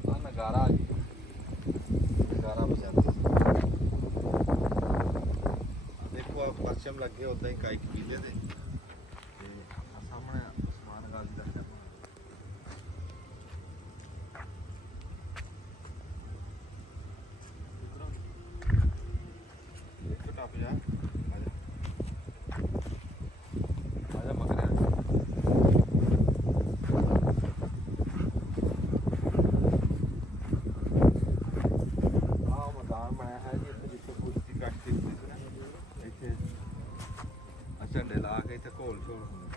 ਆ ਨਗਾਰਾ ਆ ਗਿਆ ਨਗਾਰਾ ਬਜਾਉਂਦੇ ਸੀ ਆ ਦੇਖੋ ਆ ਪਰਚਮ ਲੱਗੇ ਉਦਾਂ ਹੀ ਕਾਇਕ ਕੀਲੇ ਦੇ ਤੇ ਆਹ ਸਾਹਮਣੇ ਉਸਮਾਨ ਗਾਜ਼ੀ ਦਾ ਜਨਮ ਇੱਕ ਟੱਪ ਜਾ ਆ ਜਾ ਮਗਰਿਆ ਆਹ ਮੈਦਾਨ ਬਣਿਆ ਹੈ ਜੀ ਇੱਥੇ ਜਿੱਥੇ ਕੁਸ਼ਤੀ ਕੱਟਦੀ ਹੁੰਦੀ ਸੀ ਨਾ ਇੱਥੇ ਝੰਡੇ ਲਾ ਕੇ ਇੱਥੇ ਘੋਲ ਝੋਲ ਹੁੰਦੇ